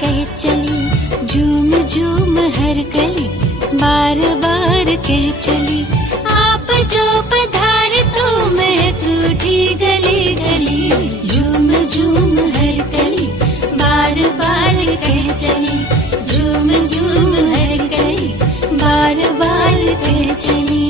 कह चली, झूम झूम हर गली बार बार कह चली, आप जो पधारे तो महक उठी गली गली। झूम झूम हर गली बार बार कह चली, झूम झूम हर गली बार बार कह चली।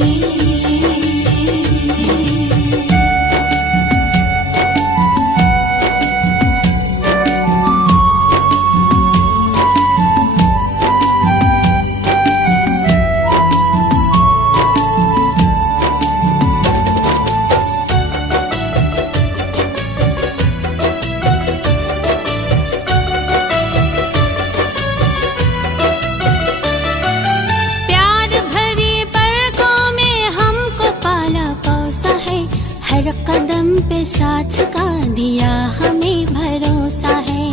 कदम पे साथ का दिया हमें भरोसा है,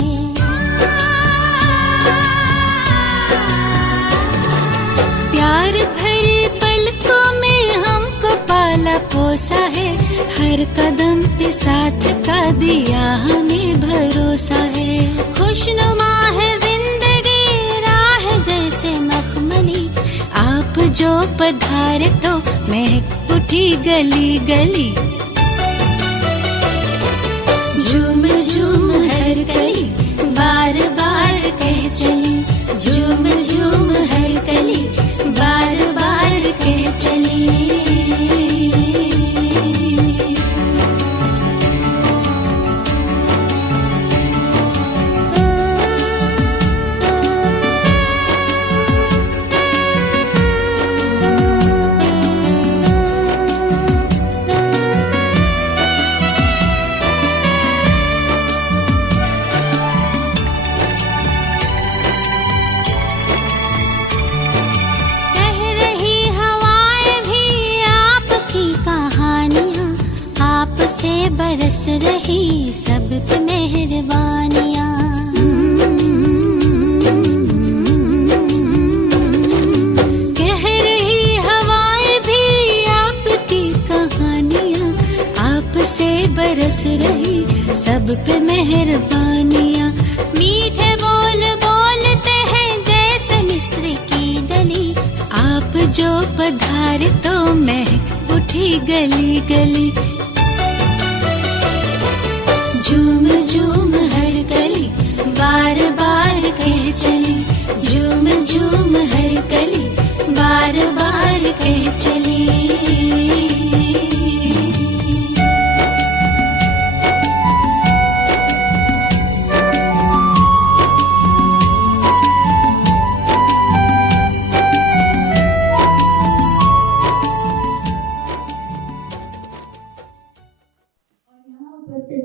प्यार भरे पलकों में हमको पाला पोसा है, हर कदम पे साथ का दिया हमें भरोसा है। खुशनुमा है जिंदगी राह जैसे मखमली, आप जो पधारे तो महक उठी गली गली। झूम झूम हर गली बार बार कह चली, झूम झूम हर गली बार बार कह चली। से बरस रही सब पे मेहरबानियाँ, कह रही हवाएं भी आपकी कहानियाँ, आप से बरस रही सब पे मेहरबानियाँ। मीठे बोल बोलते हैं जैसे मिस्र की डली, आप जो पधारे तो महक उठी गली गली। झूम झूम हर गली बार बार कह चली, झूम झूम हर गली बार बार कह चली।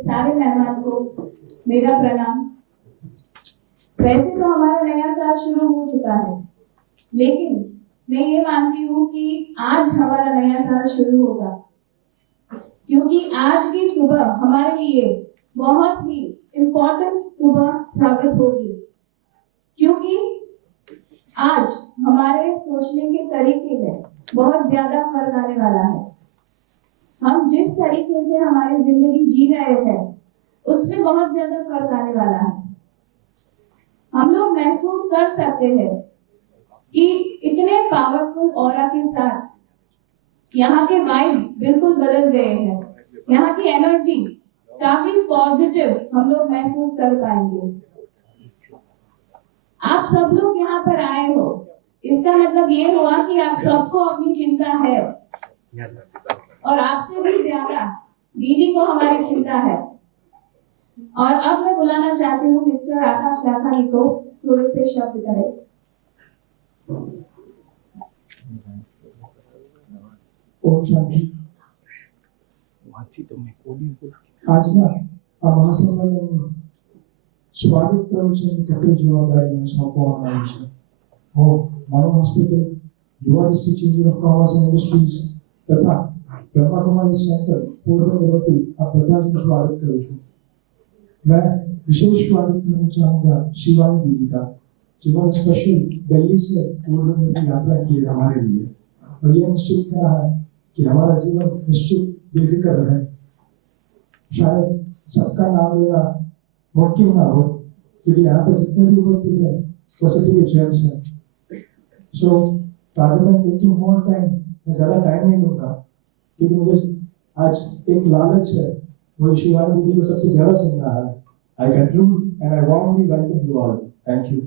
सारे मेहमान को मेरा प्रणाम। वैसे तो हमारा नया साल शुरू हो चुका है, लेकिन मैं ये मानती हूँ कि आज हमारा नया साल शुरू होगा, क्योंकि आज की सुबह हमारे लिए बहुत ही इम्पोर्टेंट सुबह साबित होगी, क्योंकि आज हमारे सोचने के तरीके में बहुत ज्यादा फर्क आने वाला है। हम जिस तरीके से हमारी जिंदगी जी रहे हैं उसमें बहुत ज्यादा फर्क आने वाला है। हम लोग महसूस कर सकते हैं कि इतने पावरफुल ऑरा के साथ यहाँ के वाइब्स बिल्कुल बदल गए हैं, यहाँ की एनर्जी काफी पॉजिटिव हम लोग महसूस कर पाएंगे। आप सब लोग यहाँ पर आए हो, इसका मतलब ये हुआ कि आप सबको अपनी चिंता है, और आपसे भी ज्यादा दीदी को हमारी चिंता है। और अब मैं बुलाना चाहती हूँ मिस्टर आकाश लाखानी को, थोड़े से शब्द करें। ओम शांति। आज ना महासम्मेलन स्वागत प्रवचन करते जवाबदारी सौंपा हमारी है। मानो हॉस्पिटल, युवा district chamber of commerce and industries तथा ब्रह्मा कुमारी सेंटर पूर्ववर्ती आप બધા જ स्वागत करूँ છું। मैं विशेष स्वागत करना चाहूँगा शिवानी दीदी का, जिन्होंने स्पेशल दिल्ली से पूर्व की यात्रा की है हमारे लिए, और यह निश्चित करा है कि हमारा जीवन निश्चित बेफिक्र रहे। शायद सबका नाम लेना मुमकिन ना हो, क्योंकि यहाँ पे जितने भी उपस्थित हैं वो सिटी के जेंट्स हैं। सो rather than taking more time, मैं ज़्यादा टाइम नहीं लूँगा क्योंकि मुझे आज एक लालच है, वो शिवानी दीदी को सबसे ज़्यादा सुनना है। I conclude and I warmly welcome you all. Thank you.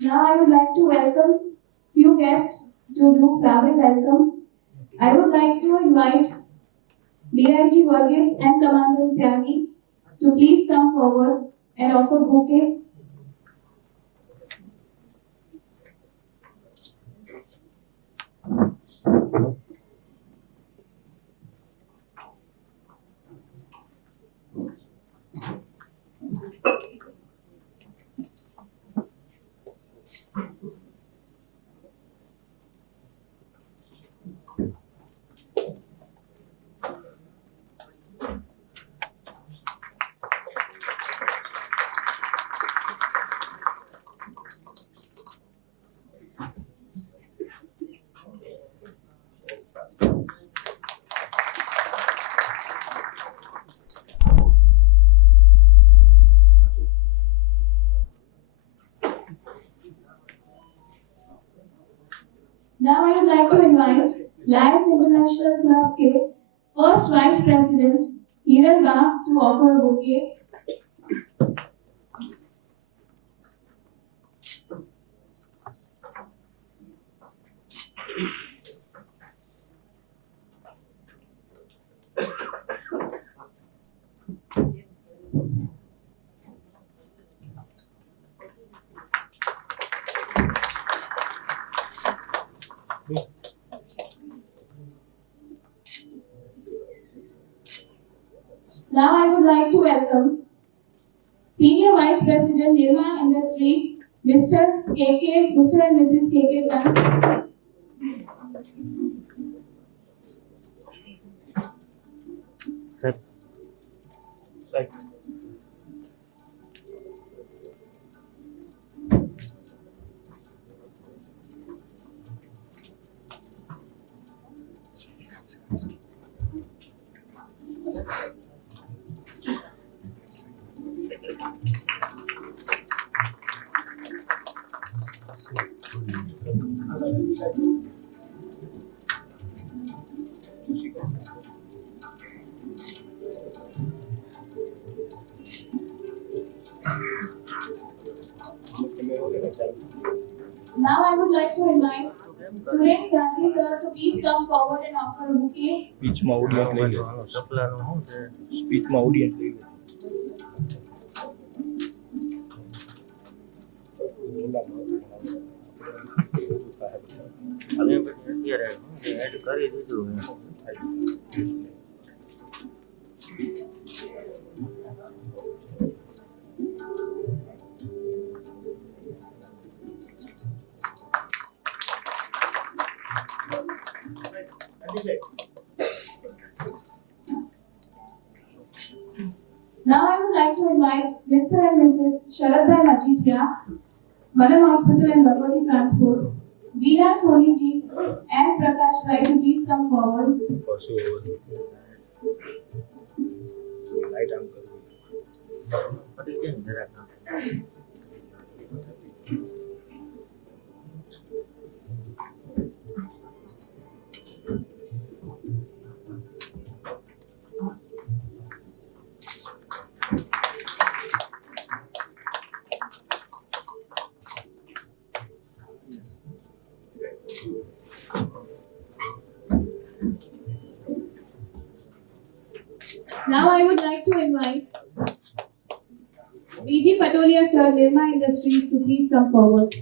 Now I would like to welcome few guests to do flowery welcome. I would like to invite DIG Varghese and Commander Tyagi to please come forward and offer bouquet. Now I would like to invite Lions International Club के first Vice President Hiral Ba to offer a bouquet. Now I would like to welcome Senior Vice President Nirma Industries, Mr. and Mrs. KK Khan. Now I would like to invite Suresh Gandhi sir to please come forward and offer a bouquet. Speech માં audience લઈ લે. Speech માં audience લઈ લે. હવે અત્યારે add કરી દીધું Now I would like to invite Mr. and Mrs. Sharadbhai Majithia, Madan Hospital and Bhagwati Transport, Veena Soni ji and Prakash Bhai to please come forward. પછી લાઈટ આમ કરવું. કરી દે ને જરાક Now I would like to invite VG Patolia sir, Nirma Industries to please come forward.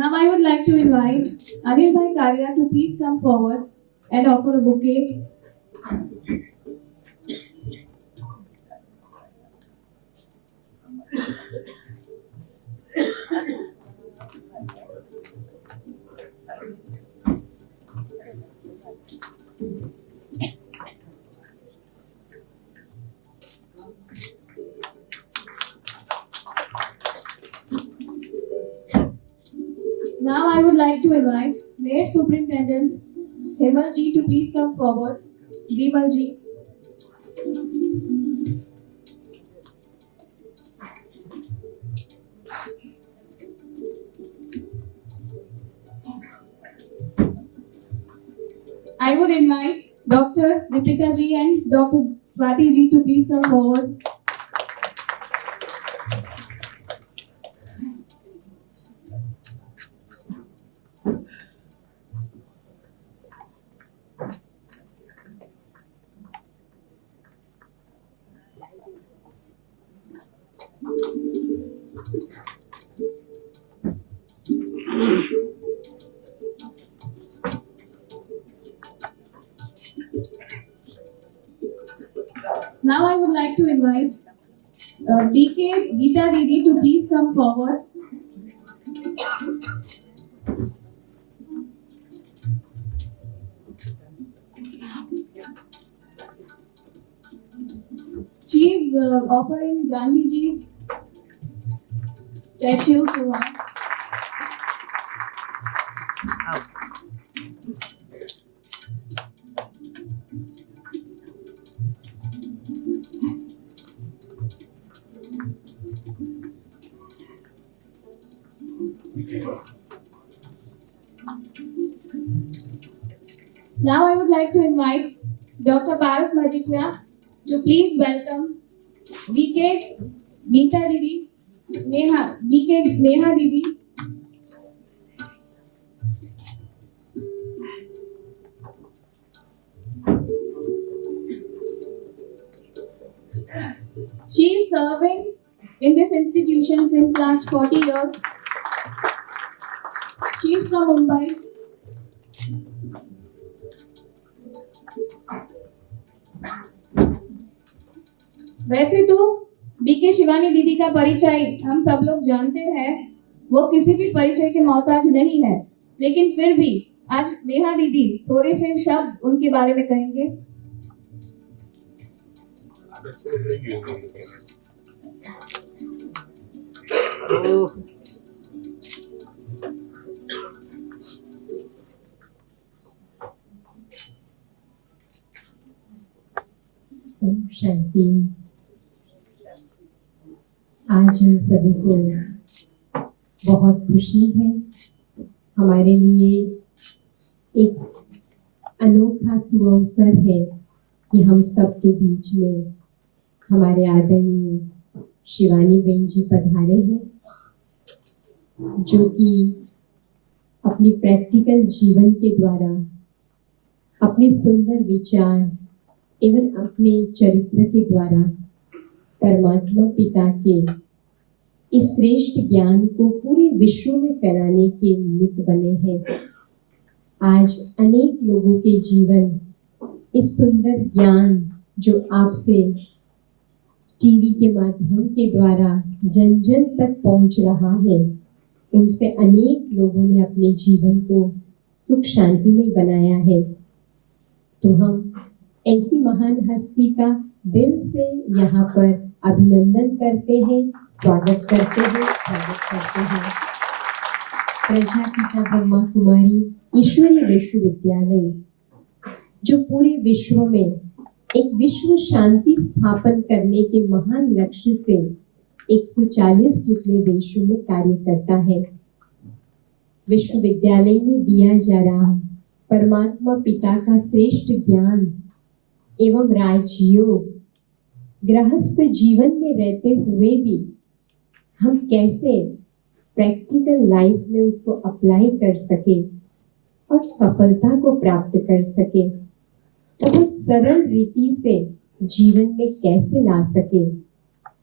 Now I would like to invite Anil Bhai Karia to please come forward and offer a bouquet. Now I would like to invite Mayor Superintendent Hemal ji to please come forward. Vimal ji. I would invite Dr. Deepika ji and Dr. Swati ji to please come forward. Now I would like to invite BK Geeta Didi to please come forward. She is offering Gandhi ji's statue to her. Now I would like to invite Dr. Paras Majitya to please welcome BK Geeta Didi, BK Neha Didi. She is serving in this institution since last 40 years. She is from Mumbai. वैसे तो BK Shivani दीदी का परिचय हम सब लोग जानते हैं, वो किसी भी परिचय के मोहताज नहीं है, लेकिन फिर भी आज नेहा दीदी थोड़े से शब्द उनके बारे में कहेंगे। ओम शांति। आज हम सभी को बहुत खुशी है। हमारे लिए एक अनोखा सुअवसर है कि हम सबके बीच में हमारे आदरणीय शिवानी बहन जी पधारे हैं, जो कि अपनी प्रैक्टिकल जीवन के द्वारा अपने सुंदर विचार एवं अपने चरित्र के द्वारा परमात्मा पिता के इस श्रेष्ठ ज्ञान को पूरे विश्व में फैलाने के निमित्त बने हैं। आज अनेक लोगों के जीवन इस सुंदर ज्ञान जो आपसे टीवी के माध्यम के द्वारा जन जन तक पहुंच रहा है, उनसे अनेक लोगों ने अपने जीवन को सुख शांति में बनाया है। तो हम ऐसी महान हस्ती का दिल से यहाँ पर अभिनंदन करते हैं, स्वागत करते हैं। प्रजापिता ब्रह्मा कुमारी ईश्वरीय विश्वविद्यालय जो पूरे विश्व में एक विश्व शांति स्थापन करने के महान लक्ष्य से 140 जितने देशों में कार्य करता है। विश्वविद्यालय में दिया जा रहा परमात्मा पिता का श्रेष्ठ ज्ञान एवं राजयोग गृहस्थ जीवन में रहते हुए भी हम कैसे प्रैक्टिकल लाइफ में उसको अप्लाई कर सके और सफलता को प्राप्त कर सके, बहुत सरल रीति से जीवन में कैसे ला सके,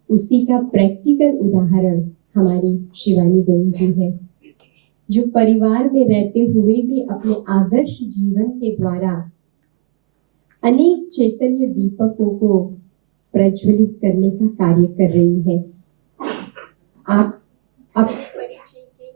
उसी का प्रैक्टिकल उदाहरण हमारी शिवानी बहन जी है, जो परिवार में रहते हुए भी अपने आदर्श जीवन के द्वारा अनेक चैतन्य दीपकों को प्रज्वलित करने का कार्य कर रही है। आप अपने परिचय के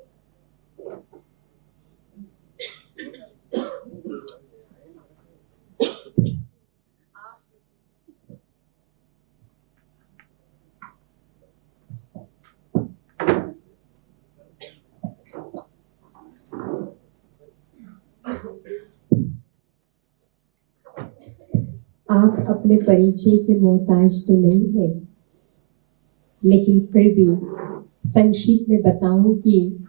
आप अपने परिचय के मोहताज तो नहीं है, लेकिन फिर भी संक्षिप्त में बताऊं कि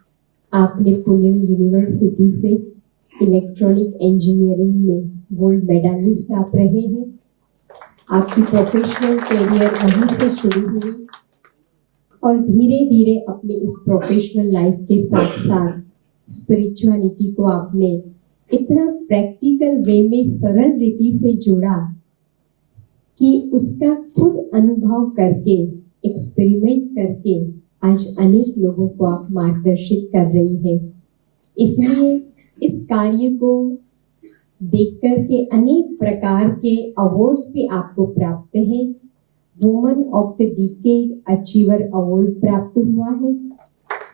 आपने पुणे यूनिवर्सिटी से इलेक्ट्रॉनिक इंजीनियरिंग में गोल्ड मेडलिस्ट आप रहे हैं। आपकी प्रोफेशनल करियर वहीं से शुरू हुई और धीरे धीरे अपने इस प्रोफेशनल लाइफ के साथ साथ स्पिरिचुअलिटी को आपने इतना प्रैक्टिकल वे में सरल रीति से जोड़ा कि उसका खुद अनुभव करके, एक्सपेरिमेंट करके आज अनेक लोगों को आप मार्गदर्शित कर रही है। इसलिए इस कार्य को देखकर के अनेक प्रकार के अवार्ड्स भी आपको प्राप्त है। Woman of the decade achiever award प्राप्त हुआ है।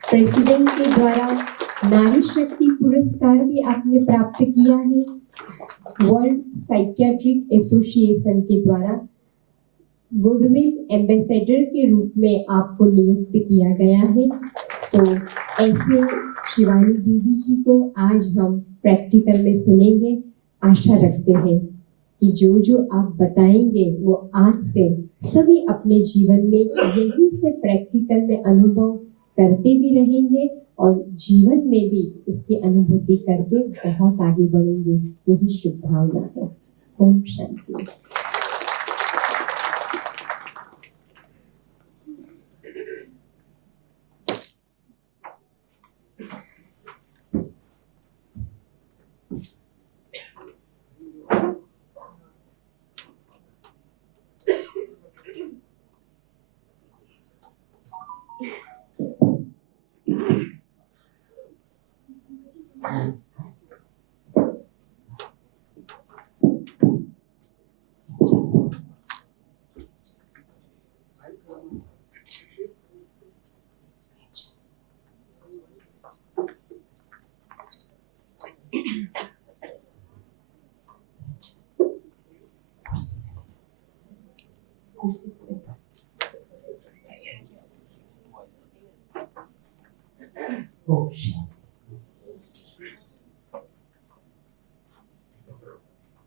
प्रेसिडेंट के द्वारा नारी शक्ति पुरस्कार भी आपने प्राप्त किया है। वर्ल्ड साइकियाट्रिक एसोसिएशन के द्वारा गुडविल एम्बेसडर के रूप में आपको नियुक्त किया गया है। तो ऐसे शिवानी दीदी जी को आज हम प्रैक्टिकल में सुनेंगे। आशा रखते हैं कि जो जो आप बताएंगे वो आज से सभी अपने जीवन में यही से प्रैक्टिकल में अनुभव करते भी रहेंगे और जीवन में भी इसकी अनुभूति करके बहुत आगे बढ़ेंगे। यही शुभ भावना है। ओम शांति।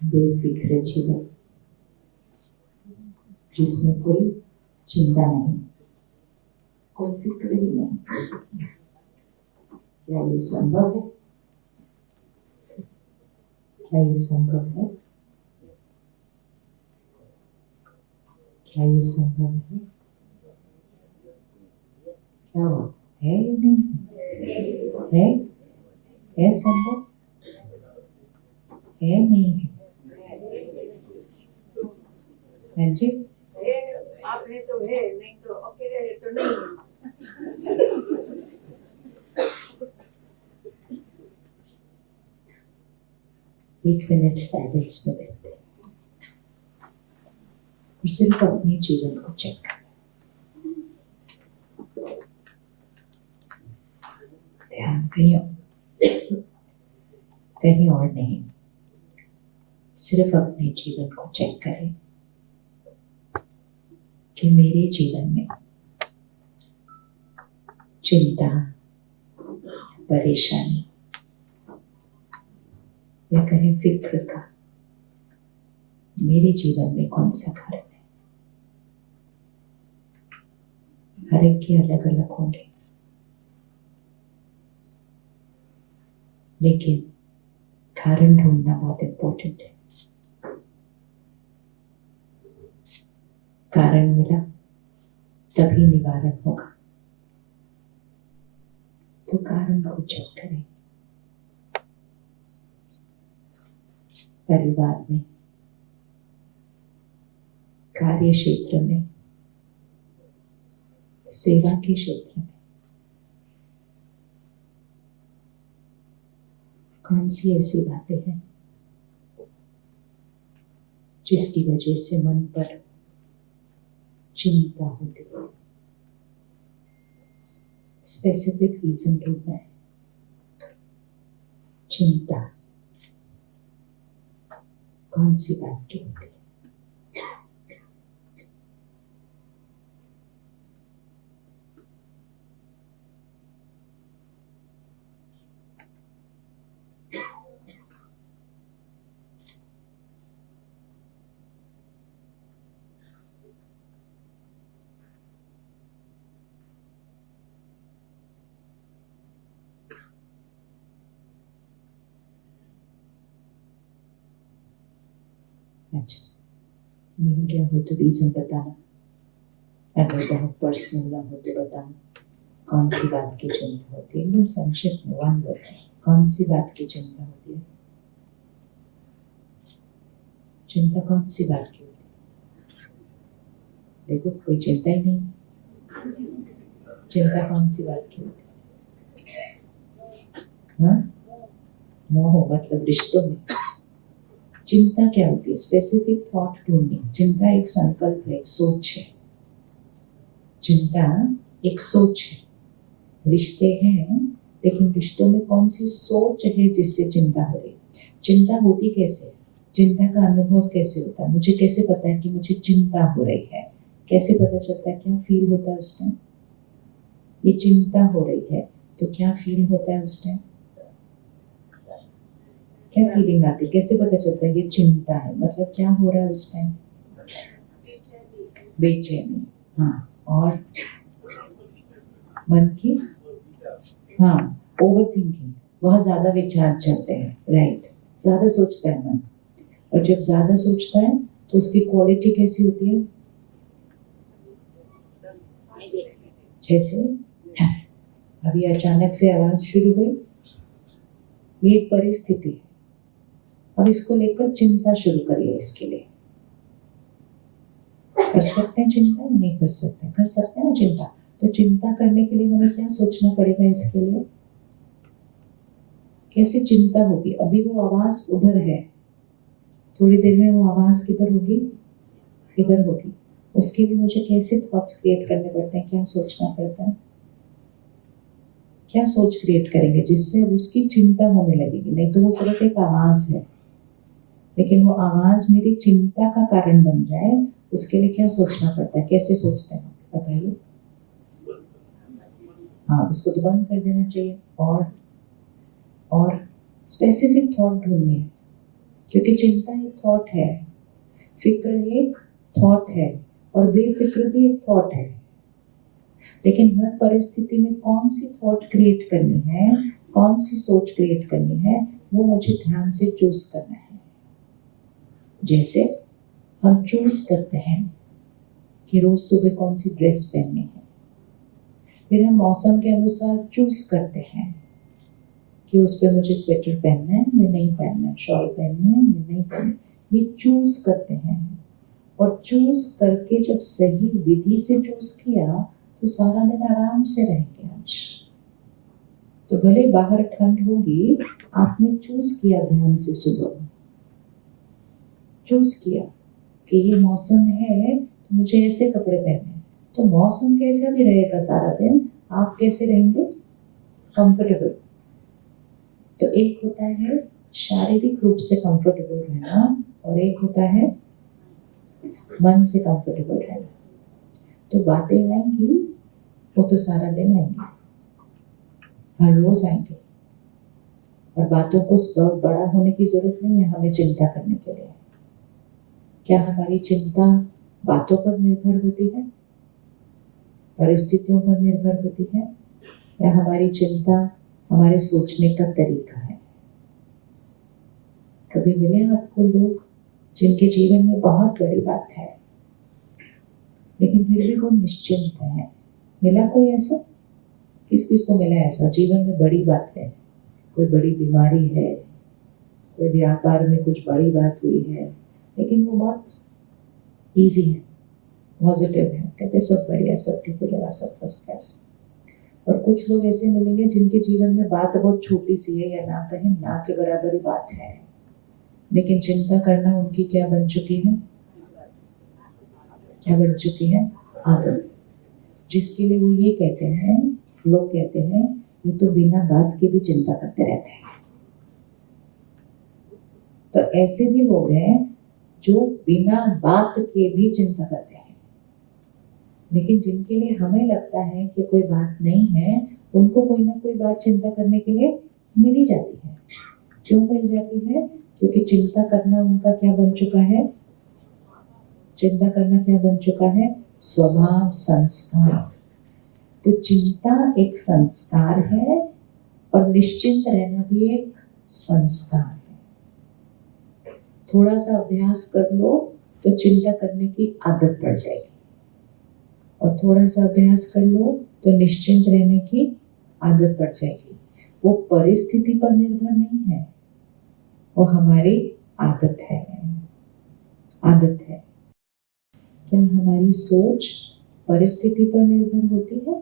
बेफिक्र जीवन जिसमें कोई चिंता नहीं, कोई फिक्र ही नहीं। क्या ये संभव है? क्या ये संभव है? क्या ये संभव है? क्या हुआ? है या नहीं है? है संभव? है नहीं है? हाँ जी, आप है तो है, नहीं तो अकेले है तो नहीं है। एक मिनट साइलेंस में बैठते हैं और सिर्फ अपने जीवन को चेक करें। ध्यान कहीं और नहीं, सिर्फ अपने जीवन को चेक करें कि मेरे जीवन में चिंता, परेशानी या कहें फिक्र का मेरे जीवन में कौन सा कारण है। हर एक के अलग अलग होंगे, लेकिन कारण ढूंढना बहुत इंपॉर्टेंट है। कारण मिला तभी निवारण होगा। तो कारण को चेक करें। परिवार में, कार्य क्षेत्र में, सेवा के क्षेत्र में कौन सी ऐसी बातें हैं जिसकी वजह से मन पर चिंता होती है। स्पेसिफिक रीजन ढूंढना है। चिंता कौन सी बात की होती है? अच्छा, मिल गया हो तो रीजन बताना, अगर बहुत पर्सनल ना हो तो बताना। कौन सी बात की चिंता होती है? एकदम संक्षिप्त में, वन वर्ड। कौन सी बात की चिंता होती है? चिंता कौन सी बात की होती है? देखो, कोई चिंता ही नहीं। चिंता कौन सी बात की होती है? हाँ, मोह मतलब रिश्तों में। चिंता क्या होती है? स्पेसिफिक थॉट ढूंढनी। चिंता एक संकल्प है, एक सोच है। चिंता एक सोच है। रिश्ते हैं, लेकिन रिश्तों में कौन सी सोच है जिससे चिंता हो रही? चिंता होती कैसे? चिंता का अनुभव कैसे होता है? मुझे कैसे पता है कि मुझे चिंता हो रही है? कैसे पता चलता है? क्या फील होता है उस टाइम? ये चिंता हो रही है तो क्या फील होता है उस टाइम? क्या फीलिंग आती है? कैसे पता चलता है ये चिंता है? मतलब क्या हो रहा है उस टाइम? बेचैनी। हाँ, और मन की, हाँ, ओवर थिंकिंग। बहुत ज्यादा विचार चलते हैं, राइट? ज्यादा सोचता है मन, और जब ज्यादा सोचता है तो उसकी क्वालिटी कैसी होती है? जैसे अभी अचानक से आवाज शुरू हुई, ये एक परिस्थिति है। अब इसको लेकर चिंता शुरू करिए। इसके लिए कर सकते हैं चिंता? नहीं कर सकते? कर सकते हैं ना चिंता। तो चिंता करने के लिए हमें क्या सोचना पड़ेगा? इसके लिए कैसे चिंता होगी? अभी वो आवाज उधर है, थोड़ी देर में वो आवाज किधर होगी? इधर होगी। उसके लिए मुझे कैसे थॉट्स क्रिएट करने पड़ते हैं? क्या सोचना पड़ता है? क्या सोच क्रिएट करेंगे जिससे अब उसकी चिंता होने लगेगी? नहीं तो वो सिर्फ एक आवाज है, लेकिन वो आवाज मेरी चिंता का कारण बन जाए, उसके लिए क्या सोचना पड़ता है? कैसे सोचते हैं बताइए? हाँ, उसको तो बंद कर देना चाहिए। और स्पेसिफिक थॉट ढूंढनी है, क्योंकि चिंता एक थॉट है, फिक्र एक थॉट है, और बेफिक्र भी एक थॉट है। लेकिन हर परिस्थिति में कौन सी थॉट क्रिएट करनी है, कौन सी सोच क्रिएट करनी है, वो मुझे ध्यान से चूज करना है। जैसे हम चूज करते हैं कि रोज सुबह कौन सी ड्रेस पहननी है, फिर हम मौसम के अनुसार चूज करते हैं कि उस पर मुझे स्वेटर पहनना है या नहीं पहनना है, शॉल पहननी है या नहीं पहननी। ये चूज करते हैं, और चूज करके जब सही विधि से चूज किया तो सारा दिन आराम से रहेंगे। आज तो भले बाहर ठंड होगी, आपने चूज किया ध्यान से, सुबह चूज किया कि ये मौसम है तो मुझे ऐसे कपड़े पहनने, तो मौसम कैसा भी रहेगा सारा दिन, आप कैसे रहेंगे? कंफर्टेबल। तो एक होता है शारीरिक रूप से कंफर्टेबल रहना, और एक होता है मन से कंफर्टेबल रहना। तो बातें आएंगी, वो तो सारा दिन आएंगी, हर रोज आएंगे, और बातों को बहुत बड़ा होने की जरूरत नहीं है हमें चिंता करने के लिए। क्या हमारी चिंता बातों पर निर्भर होती है, परिस्थितियों पर निर्भर होती है, या हमारी चिंता हमारे सोचने का तरीका है? कभी मिले आपको लोग जिनके जीवन में बहुत बड़ी बात है, लेकिन फिर भी वो निश्चिंत है? मिला कोई ऐसा? किस किस को मिला ऐसा? जीवन में बड़ी बात है, कोई बड़ी बीमारी है, कोई व्यापार में कुछ बड़ी बात हुई है, लेकिन वो बहुत इजी है, पॉजिटिव है, कहते सब बढ़िया, सब ठीक हो जाएगा, सब फर्स्ट क्लास। और कुछ लोग ऐसे मिलेंगे जिनके जीवन में बात बहुत छोटी सी है, या ना कहें ना के बराबर ही बात है, लेकिन चिंता करना उनकी क्या बन चुकी है? क्या बन चुकी है? आदत। जिसके लिए वो ये कहते हैं, लोग कहते हैं ये तो बिना बात के भी चिंता करते रहते हैं। तो ऐसे भी लोग हैं जो बिना बात के भी चिंता करते हैं, लेकिन जिनके लिए हमें लगता है कि कोई बात नहीं है, उनको कोई ना कोई बात चिंता करने के लिए मिल ही जाती है। क्यों मिल जाती है? क्योंकि चिंता करना उनका क्या बन चुका है? चिंता करना क्या बन चुका है? स्वभाव, संस्कार। तो चिंता एक संस्कार है और निश्चिंत रहना भी एक संस्कार है। थोड़ा सा अभ्यास कर लो तो चिंता करने की आदत पड़ जाएगी, और थोड़ा सा अभ्यास कर लो तो निश्चिंत रहने की आदत पड़ जाएगी। वो परिस्थिति पर निर्भर नहीं है, वो हमारी आदत है। आदत है। क्या हमारी सोच परिस्थिति पर निर्भर होती है?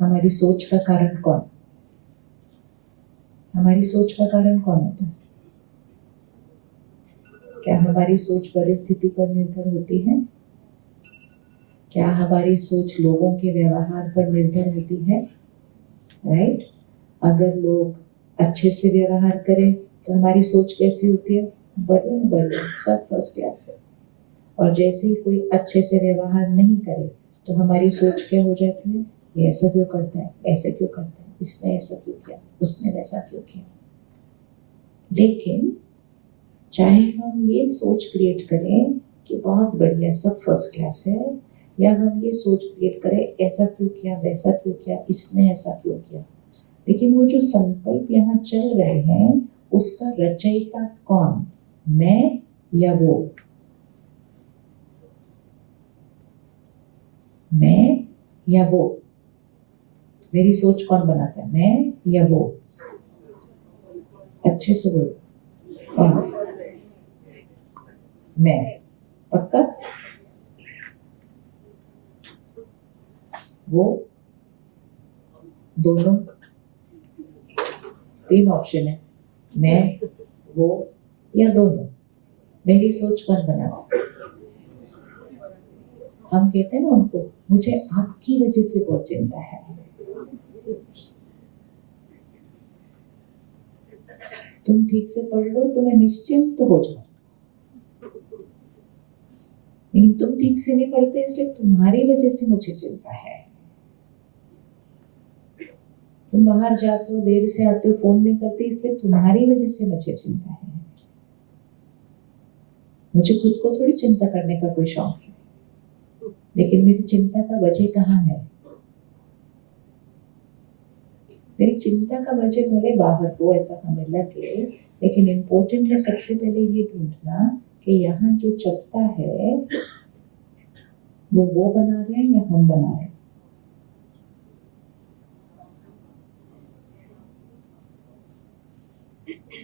हमारी सोच का कारण कौन? हमारी सोच का कारण कौन होता है? क्या हमारी सोच परिस्थिति पर निर्भर होती है? क्या हमारी सोच लोगों के व्यवहार पर निर्भर होती है? राइट? अगर लोग अच्छे से व्यवहार करें तो हमारी सोच कैसी होती है? बढ़िया, सब फर्स्ट क्लास है। और जैसे ही कोई अच्छे से व्यवहार नहीं करे तो हमारी सोच क्या हो जाती है? ये ऐसा क्यों करता है, ऐसे क्यों करता है, इसने ऐसा क्यों किया, उसने वैसा क्यों किया। लेकिन चाहे हम ये सोच क्रिएट करें कि बहुत बढ़िया, सब फर्स्ट क्लास है, या हम ये सोच क्रिएट करें ऐसा क्यों किया, वैसा क्यों किया, इसने ऐसा क्यों किया, लेकिन वो जो संकल्प यहाँ चल रहे हैं उसका रचयिता कौन? मैं या वो? मैं या वो? मेरी सोच कौन बनाता है? मैं या वो? अच्छे से बोलो, कौन? मैं। पक्का? वो? दोनों? 3 ऑप्शन है, मैं, वो या दोनों। मेरी सोच कौन बनाता है? हम कहते हैं ना उनको, मुझे आपकी वजह से बहुत चिंता है। तुम ठीक से पढ़ लो तो मैं निश्चिंत हो जाऊं, लेकिन तुम ठीक से नहीं पढ़ते इसलिए तुम्हारी वजह से मुझे चिंता है। तुम बाहर जाते हो, देर से आते हो, फोन नहीं करते इसलिए तुम्हारी वजह से मुझे चिंता है। मुझे खुद को थोड़ी चिंता करने का कोई शौक है, लेकिन मेरी चिंता का वजह कहाँ है? मेरी चिंता का वजह भले बाहर हो ऐसा हमें लगे, लेकिन इम्पोर्टेंट है सबसे पहले ये ढूंढना कि यहाँ जो चलता है वो बना रहे हैं या हम बना रहे हैं।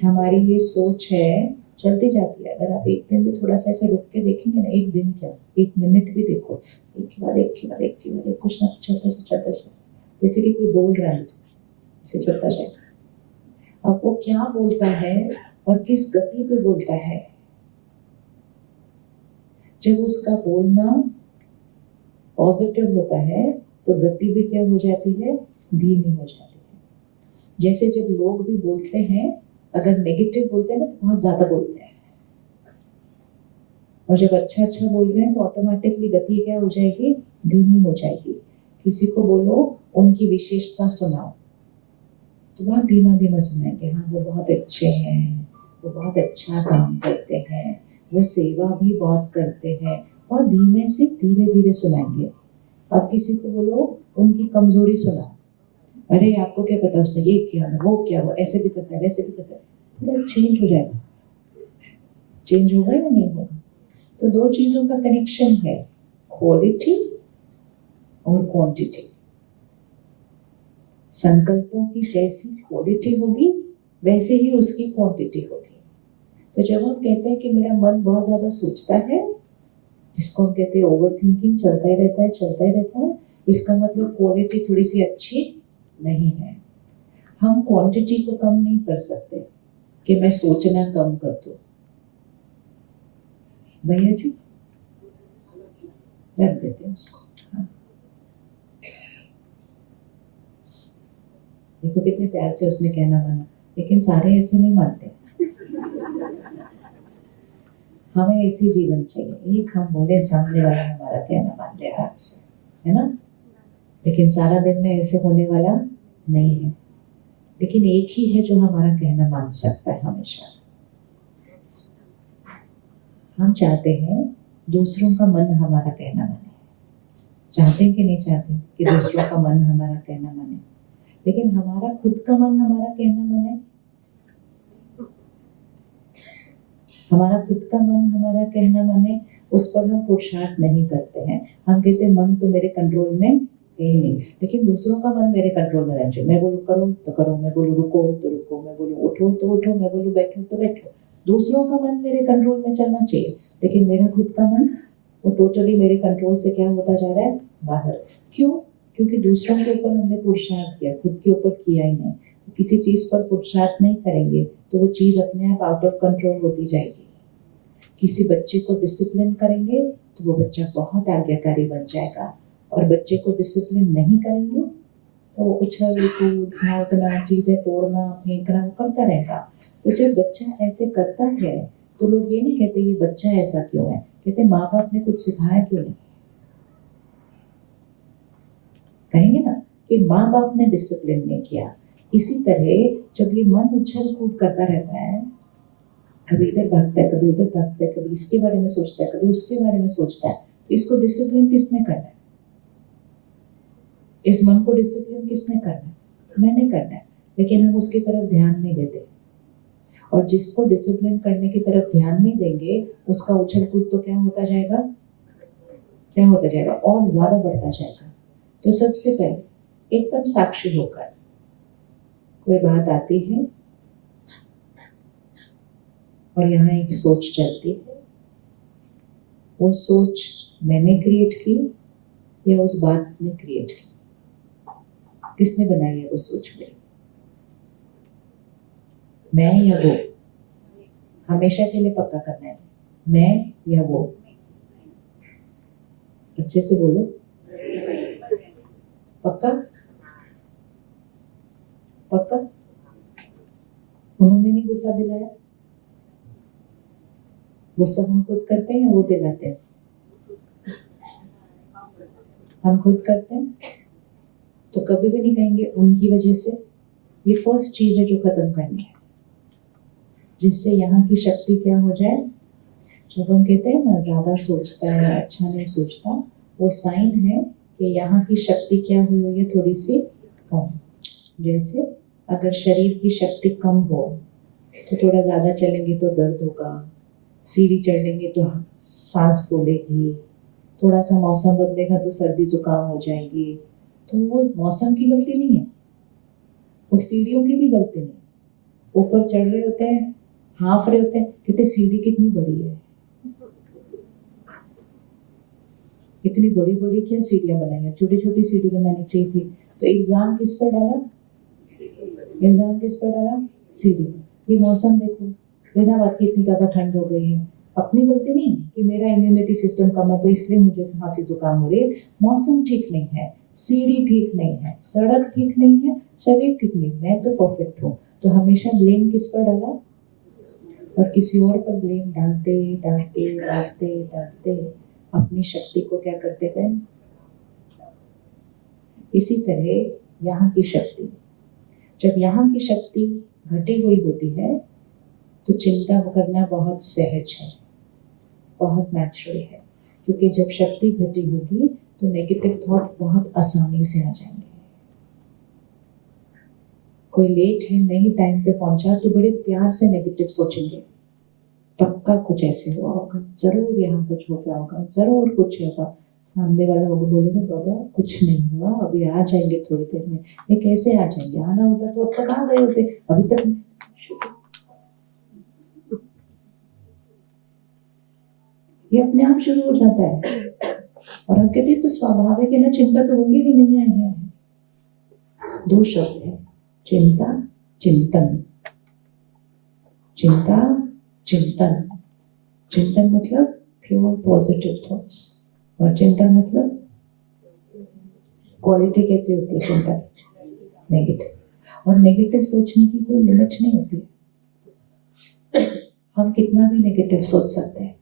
हमारी ये सोच है चलती जाती है। अगर आप एक दिन भी थोड़ा सा ऐसे रुक के देखेंगे ना, एक दिन क्या, 1 मिनट भी देखो, एक के बाद एक के बाद एक के बाद एक, कुछ ना कुछ चलता जैसे कि कोई बोल रहा है, ऐसे चलता जाएगा। अब वो क्या बोलता है और किस गति पे बोलता है? जब उसका बोलना पॉजिटिव होता है तो गति भी क्या हो जाती है? धीमी हो जाती है। जैसे जब लोग भी बोलते हैं, अगर नेगेटिव बोलते हैं ना तो बहुत ज्यादा बोलते हैं, और जब अच्छा बोल रहे हैं तो ऑटोमेटिकली गति क्या हो जाएगी? धीमी हो जाएगी। किसी को बोलो उनकी विशेषता सुनाओ तो बहुत धीमा सुनाएंगे। हाँ, वो बहुत अच्छे हैं, वो बहुत अच्छा काम करते हैं, वो सेवा भी बहुत करते हैं, बहुत धीमे से धीरे सुनाएंगे। अब किसी को बोलो उनकी कमजोरी सुनाओ, अरे आपको क्या पता उसने ये किया, वो क्या, वो ऐसे भी करता है, वैसे भी करता है, पूरा चेंज हो जाएगा। चेंज होगा या नहीं होगा? तो 2 चीजों का कनेक्शन है, क्वालिटी और क्वांटिटी। संकल्पों की जैसी क्वालिटी होगी वैसे ही उसकी क्वांटिटी होगी। तो जब हम कहते हैं कि मेरा मन बहुत ज्यादा सोचता है, जिसको हम कहते हैं ओवर थिंकिंग, चलता ही रहता है, इसका मतलब क्वालिटी थोड़ी सी अच्छी नहीं है। हम क्वांटिटी को कम नहीं कर सकते, कि मैं सोचना कम कर दूं। भैया जी रख देते हैं उसको। हाँ। देखो कितने प्यार से उसने कहना माना, लेकिन सारे ऐसे नहीं मानते। हमें ऐसी जीवन चाहिए, एक हम बोले सामने वाला हमारा कहना मानते हैं आराम से, है ना? लेकिन सारा दिन में ऐसे होने वाला नहीं है। लेकिन एक ही है जो हमारा कहना मान सकता है हमेशा। हम चाहते हैं दूसरों का मन हमारा कहना माने। चाहते हैं कि नहीं चाहते कि दूसरों का मन हमारा कहना माने? लेकिन हमारा खुद का मन हमारा कहना माने? हमारा खुद का मन हमारा कहना माने, उस पर हम पुरुषार्थ नहीं करते हैं। हम कहते हैं मन तो मेरे कंट्रोल में है ही नहीं, लेकिन दूसरों का मन मेरे कंट्रोल में रहना चाहिए। मैं बोलूँ करो तो करो, मैं बोलूँ रुको तो रुको, मैं बोलूँ उठो तो उठो, मैं बोलूँ बैठो तो बैठो। दूसरों का मन मेरे कंट्रोल में चलना चाहिए, लेकिन मेरा खुद का मन वो टोटली मेरे कंट्रोल से क्या होता जा रहा है? बाहर। क्यों? क्योंकि दूसरों के ऊपर हमने पुरुषार्थ किया, खुद के ऊपर किया ही नहीं। तो किसी चीज पर पुरुषार्थ नहीं करेंगे तो वो चीज अपने आप आउट ऑफ कंट्रोल होती जाएगी। किसी बच्चे को डिसिप्लिन करेंगे तो वो बच्चा बहुत आज्ञाकारी बन जाएगा, और बच्चे को डिसिप्लिन नहीं करेंगे तो वो उछल कूद भागना, चीजें तोड़ना, फेंकना करता रहेगा। तो जब बच्चा ऐसे करता है तो लोग ये नहीं कहते ये बच्चा ऐसा क्यों है, कहते माँ बाप ने कुछ सिखाया क्यों नहीं। कहेंगे ना कि माँ बाप ने डिसिप्लिन नहीं किया। इसी तरह जब ये मन उछल कूद करता रहता है, कभी इधर भागता है, कभी उधर भागता है, कभी इसके बारे में सोचता है, कभी उसके बारे में सोचता है, तो इसको डिसिप्लिन किसने करना है? इस मन को डिसिप्लिन किसने करना है? मैंने करना है। लेकिन हम उसकी तरफ ध्यान नहीं देते, और जिसको डिसिप्लिन करने की तरफ ध्यान नहीं देंगे उसका उछल कूद तो क्या होता जाएगा? क्या होता जाएगा? और ज्यादा बढ़ता जाएगा। तो सबसे पहले एकदम साक्षी होकर कोई बात आती है और यहाँ एक सोच चलती है, वो सोच मैंने क्रिएट की या उस बात ने क्रिएट की? किसने बनाई है वो सोच? मैं या वो? हमेशा के लिए पक्का करना है, मैं या वो? अच्छे से बोलो, पक्का? पक्का? उन्होंने नहीं गुस्सा दिलाया? गुस्सा हम खुद करते हैं या वो दिलाते हैं? हम खुद करते हैं, तो कभी भी नहीं कहेंगे उनकी वजह से। ये फर्स्ट चीज है जो खत्म करनी है, जिससे यहाँ की शक्ति क्या हो जाए। जब हम कहते हैं ना ज्यादा सोचता है, अच्छा नहीं सोचता, वो साइन है कि यहाँ की शक्ति क्या हुई हुई है, थोड़ी सी कम। जैसे अगर शरीर की शक्ति कम हो तो थोड़ा ज्यादा चलेंगे तो दर्द होगा, सीढ़ी चढ़ लेंगे तो सांस फूलेगी, थोड़ा सा मौसम बदलेगा तो सर्दी जुकाम हो जाएगी। तो वो मौसम की गलती नहीं है, वो सीढ़ियों की भी गलती नहीं है। ऊपर चढ़ रहे होते हैं, हाँफ रहे होते हैं, कहते सीढ़ी कितनी बड़ी है, इतनी बड़ी बड़ी क्या सीढ़ियां बनाई है, छोटी छोटी सीढ़ी बनानी चाहिए थी। तो एग्जाम किस पर डाला? एग्जाम किस पर डाला? सीढ़ी। ये मौसम देखो, बिना बात के इतनी ज्यादा ठंड हो गई है। अपनी गलती नहीं कि मेरा इम्यूनिटी सिस्टम कम है तो इसलिए मुझे खांसी जुकाम हो रही है। मौसम ठीक नहीं है, सीढ़ी ठीक नहीं है, सड़क ठीक नहीं है, शरीर ठीक नहीं, मैं तो परफेक्ट हूँ। तो हमेशा ब्लेम किस पर डाला? और किसी और पर ब्लेम डालते डालते डालते डालते अपनी शक्ति को क्या करते गए। इसी तरह यहाँ की शक्ति, जब यहाँ की शक्ति घटी हुई होती है तो चिंता करना बहुत सहज है, बहुत नेचुरल है। क्योंकि जब शक्ति घटी होगी तो नेगेटिव थॉट बहुत आसानी से आ जाएंगे। कोई लेट है, नहीं टाइम पे पहुंचा, तो बड़े प्यार से नेगेटिव सोचेंगे, पक्का कुछ ऐसे हुआ होगा, जरूर यहाँ कुछ हो गया होगा, जरूर कुछ होगा। सामने वाला होगा बोलेगा बाबा कुछ नहीं हुआ, अभी आ जाएंगे थोड़ी देर में। ये कैसे आ जाएंगे? आना होता तो अब तक आ गए होते, अभी तक। ये अपने आप शुरू हो जाता है। और हम कहते हैं तो स्वाभाविक है ना, चिंता तो होगी भी नहीं आई है। दो शब्द है, चिंता, चिंतन। चिंता चिंतन, चिंतन मतलब प्योर पॉजिटिव थॉट्स, और चिंता मतलब क्वालिटी कैसी होती है चिंता, नेगेटिव। और नेगेटिव सोचने की कोई लिमिट नहीं होती, हम कितना भी नेगेटिव सोच सकते हैं।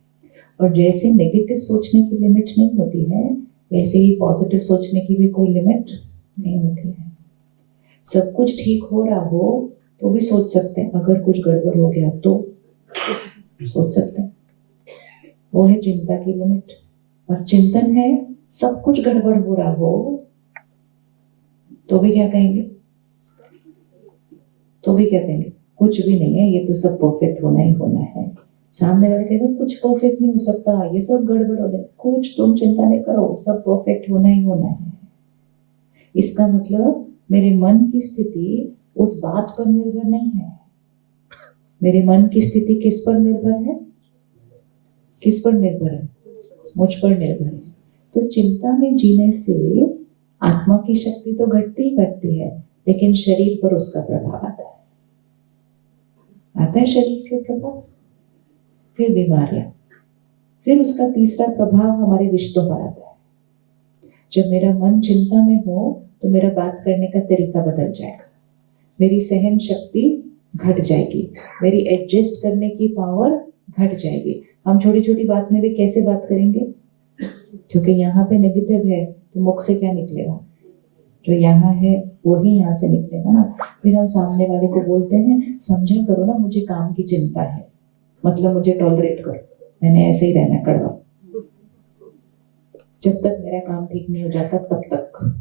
और जैसे नेगेटिव सोचने की लिमिट नहीं होती है, वैसे ही पॉजिटिव सोचने की भी कोई लिमिट नहीं होती है। सब कुछ ठीक हो रहा हो तो भी सोच सकते हैं, अगर कुछ गड़बड़ हो गया तो सोच सकते हैं, वो है चिंता की लिमिट। और चिंतन है सब कुछ गड़बड़ हो रहा हो तो भी क्या कहेंगे, तो भी क्या कहेंगे, कुछ भी नहीं है, ये तो सब परफेक्ट होना ही होना है। सामने वाले कहेगा कुछ परफेक्ट नहीं हो सकता, ये सब गड़बड़ हो गया, कुछ तुम चिंता नहीं करो, सब परफेक्ट होना ही होना है। इसका मतलब मेरे मन की स्थिति उस बात पर निर्भर नहीं है। मेरे मन की स्थिति किस पर निर्भर है, किस पर निर्भर है, मुझ पर निर्भर है। तो चिंता में जीने से आत्मा की शक्ति तो घटती ही घटती है, लेकिन शरीर पर उसका प्रभाव आता है शरीर के प्रभाव, फिर बीमारियां, फिर उसका तीसरा प्रभाव हमारे रिश्तों पर आता है। जब मेरा मन चिंता में हो तो मेरा बात करने का तरीका बदल जाएगा, मेरी सहन शक्ति घट जाएगी, मेरी एडजस्ट करने की पावर घट जाएगी। हम छोटी छोटी बात में भी कैसे बात करेंगे, क्योंकि यहाँ पे नेगेटिव है तो मुख से क्या निकलेगा, जो यहाँ है वही यहाँ से निकलेगा ना। फिर हम सामने वाले को बोलते हैं समझा करो ना, मुझे काम की चिंता है, मतलब मुझे टॉलरेट करो, मैंने ऐसे ही रहना कड़वा, जब तक मेरा काम ठीक नहीं हो जाता तब तक,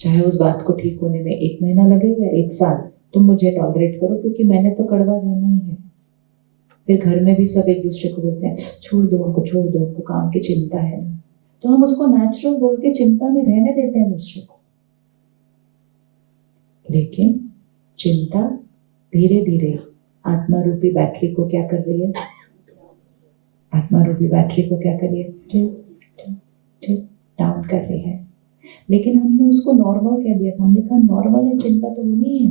चाहे उस बात को ठीक होने में 1 महीना लगे या 1 साल, तुम मुझे टॉलरेट करो, क्योंकि मैंने तो कड़वा रहना ही है। फिर घर में भी सब एक दूसरे को बोलते हैं छोड़ दो उनको, काम की चिंता है ना, तो हम उसको नेचुरल बोल के चिंता में रहने देते हैं दूसरे को। लेकिन चिंता धीरे धीरे आत्मा रूपी बैटरी को क्या कर रही है, आत्मा रूपी बैटरी को क्या कर रही है, डाउन कर रही है। लेकिन हमने उसको नॉर्मल कह दिया, हमने कहा नॉर्मल है, चिंता तो होनी है,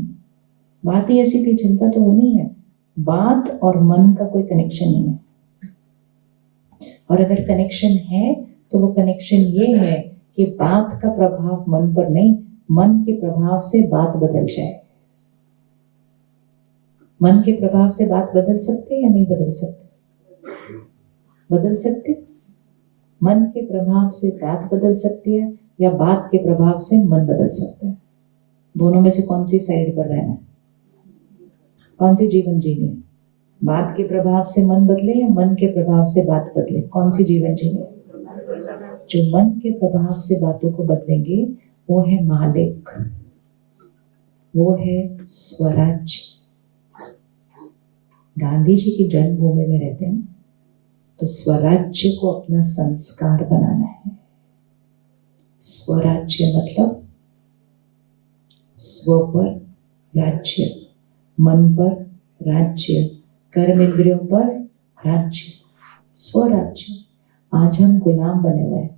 बात ही ऐसी थी, चिंता तो होनी है। बात और मन का कोई कनेक्शन नहीं है, और अगर कनेक्शन है तो वो कनेक्शन ये है कि बात का प्रभाव मन पर नहीं, मन के प्रभाव से बात बदल जाए। मन के प्रभाव से बात बदल सकते या नहीं बदल सकते, बदल सकते। मन के प्रभाव से बात बदल सकती है या बात के प्रभाव से मन बदल सकता है। दोनों में से कौन सी साइड पर रहना है, कौन सी जीवन जीनी है, बात के प्रभाव से मन बदले या मन के प्रभाव से बात बदले, कौन सी जीवन जीनी है। जो मन के प्रभाव से बातों को बदलेंगे वो है मालिक, वो है स्वराज्य। गांधी जी की जन्मभूमि में रहते हैं तो स्वराज्य को अपना संस्कार बनाना है। स्वराज्य मतलब स्व पर राज्य, मन पर राज्य, कर्म इंद्रियों पर राज्य, स्वराज्य। आज हम गुलाम बने हुए हैं,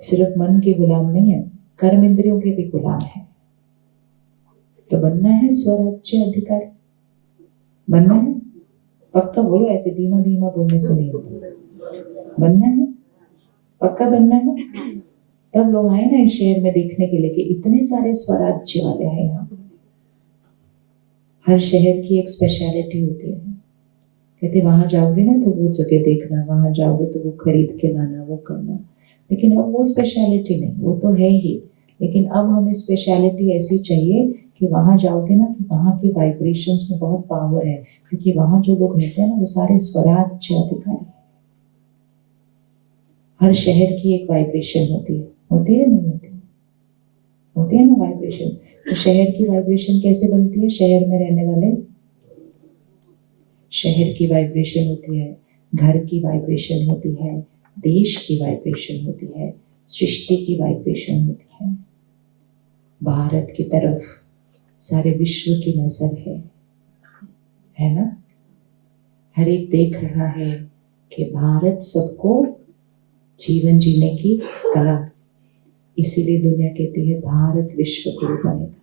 सिर्फ मन के गुलाम नहीं है, कर्म इंद्रियों के भी गुलाम है। तो बनना है स्वराज्य अधिकारी, बनना है, पक्का बोलो, ऐसे धीमा धीमा बोलने से नहीं होता, बनना है, पक्का बनना है। तब लोग आए ना इस शहर में देखने के लिए कि इतने सारे स्वराज्य वाले हैं यहाँ। हर शहर की एक स्पेशलिटी होती है, कहते वहां जाओगे ना तो वो जगह देखना, वहां जाओगे तो वो खरीद के लाना, वो करना। लेकिन अब वो स्पेशलिटी नहीं, वो तो है ही, लेकिन अब हमें स्पेशलिटी ऐसी चाहिए कि वहां जाओगे ना कि वहां की वाइब्रेशंस में बहुत पावर है, क्योंकि वहां जो लोग रहते हैं ना वो सारे स्वराज्य अधिकारी। हर शहर की एक वाइब्रेशन होती है, होती है नहीं होती, होती है ना वाइब्रेशन। तो शहर की वाइब्रेशन कैसे बनती है, शहर में रहने वाले, शहर की वाइब्रेशन होती है, घर की वाइब्रेशन होती है, देश की वाइब्रेशन होती है, सृष्टि की वाइब्रेशन होती है। भारत की तरफ सारे विश्व की नजर है ना। हर एक देख रहा है कि भारत सबको जीवन जीने की कला, इसीलिए दुनिया कहती है भारत विश्व गुरु बनेगा।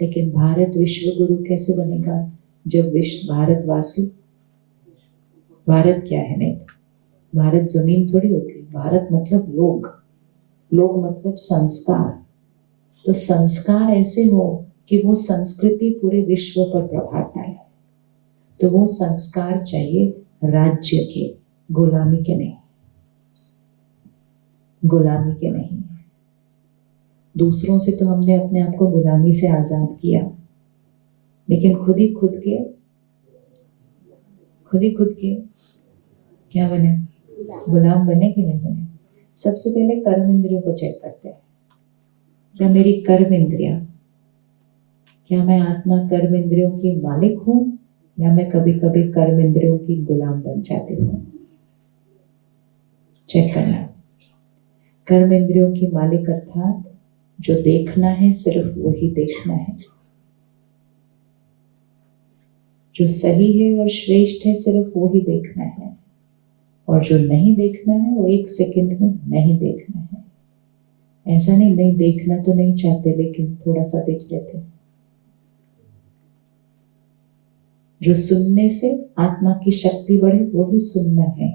लेकिन भारत विश्व गुरु कैसे बनेगा? जब विश्व भारतवासी, भारत क्या है? नहीं, भारत जमीन थोड़ी होती है, भारत मतलब लोग, लोग मतलब संस्कार। तो संस्कार ऐसे हो कि वो संस्कृति पूरे विश्व पर प्रभाव डाले। तो वो संस्कार चाहिए राज्य के, गुलामी के नहीं, गुलामी के नहीं। दूसरों से तो हमने अपने आप को गुलामी से आजाद किया, लेकिन खुद ही खुद के क्या बने? गुलाम बने कि नहीं बने? सबसे पहले कर्म इंद्रियों को चेक करते हैं। क्या मेरी कर्म इंद्रियां, क्या मैं आत्मा कर्म इंद्रियों की मालिक हूं, या मैं कभी कभी कर्म इंद्रियों की गुलाम बन जाती हूँ? चेक करना। कर्म इंद्रियों की मालिक अर्थात जो देखना है सिर्फ वही देखना है, जो सही है और श्रेष्ठ है सिर्फ वही देखना है, और जो नहीं देखना है वो एक सेकंड में नहीं देखना है। ऐसा नहीं देखना तो नहीं चाहते, लेकिन थोड़ा सा देख लेते। जो सुनने से आत्मा की शक्ति बढ़े वही सुनना है।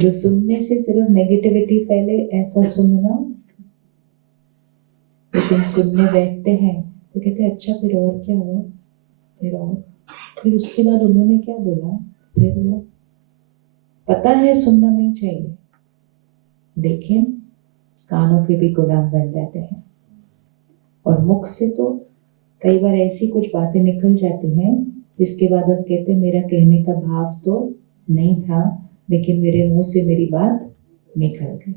जो सुनने से सिर्फ नेगेटिविटी फैले ऐसा सुनना, लेकिन सुनने बैठते हैं तो कहते हैं अच्छा फिर और क्या हुआ, फिर और, फिर उसके बाद उन्होंने क्या बोला, फिर वो पता है सुनना नहीं चाहिए, लेकिन कानों के भी गुलाम बन जाते हैं। और मुख से तो कई बार ऐसी कुछ बातें निकल जाती हैं जिसके बाद अब कहते मेरा कहने का भाव तो नहीं था, लेकिन मेरे मुंह से मेरी बात निकल गई।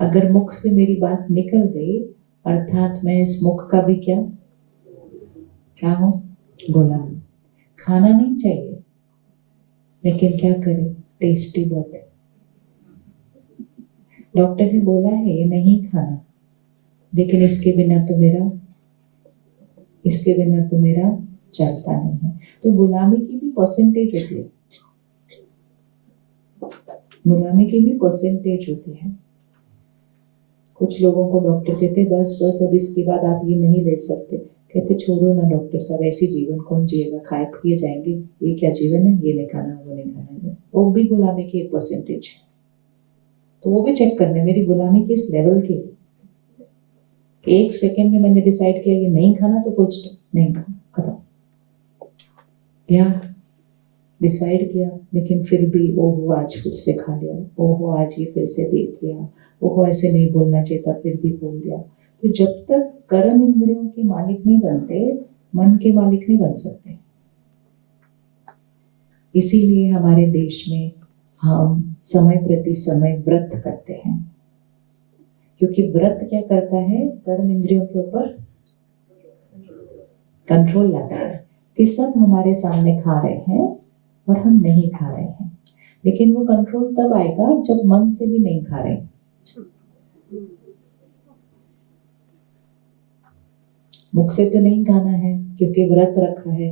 अगर मुख से मेरी बात निकल गई अर्थात मैं इस मुख का भी क्या हूं? गुलाम। खाना नहीं चाहिए, लेकिन क्या करें, टेस्टी बहुत है। डॉक्टर ने बोला है ये नहीं खाना, लेकिन इसके बिना तो मेरा चलता नहीं है। तो गुलामी की भी परसेंटेज होती है, गुलामी की भी परसेंटेज होती है। कुछ लोगों को डॉक्टर कहते बस अब इसके बाद आप ये नहीं ले सकते, कहते छोड़ो ना डॉक्टर साहब, ऐसी जीवन कौन जिएगा, खाए पिए जाएंगे, ये क्या जीवन है, ये नहीं खाना वो नहीं खाना। वो भी गुलामी की एक परसेंटेज है। तो वो भी चेक करना मेरी गुलामी किस लेवल की। एक सेकेंड में मैंने डिसाइड किया ये नहीं खाना तो फुल स्टॉप, नहीं खत्म। या डिसाइड किया लेकिन फिर भी ओहो आज फिर से खा लिया, ओहो आज ये फिर से देख लिया, ओहो ऐसे नहीं बोलना चाहिए था फिर भी बोल दिया। तो जब तक कर्म इंद्रियों के मालिक नहीं बनते, मन के मालिक नहीं बन सकते। इसीलिए हमारे देश में हम समय प्रति समय व्रत करते हैं, क्योंकि व्रत क्या करता है, कर्म इंद्रियों के ऊपर कंट्रोल लाता है कि सब हमारे सामने खा रहे हैं और हम नहीं खा रहे हैं। लेकिन वो कंट्रोल तब आएगा जब मन से भी नहीं खा रहे। मुख से तो नहीं खाना है क्योंकि व्रत रखा है,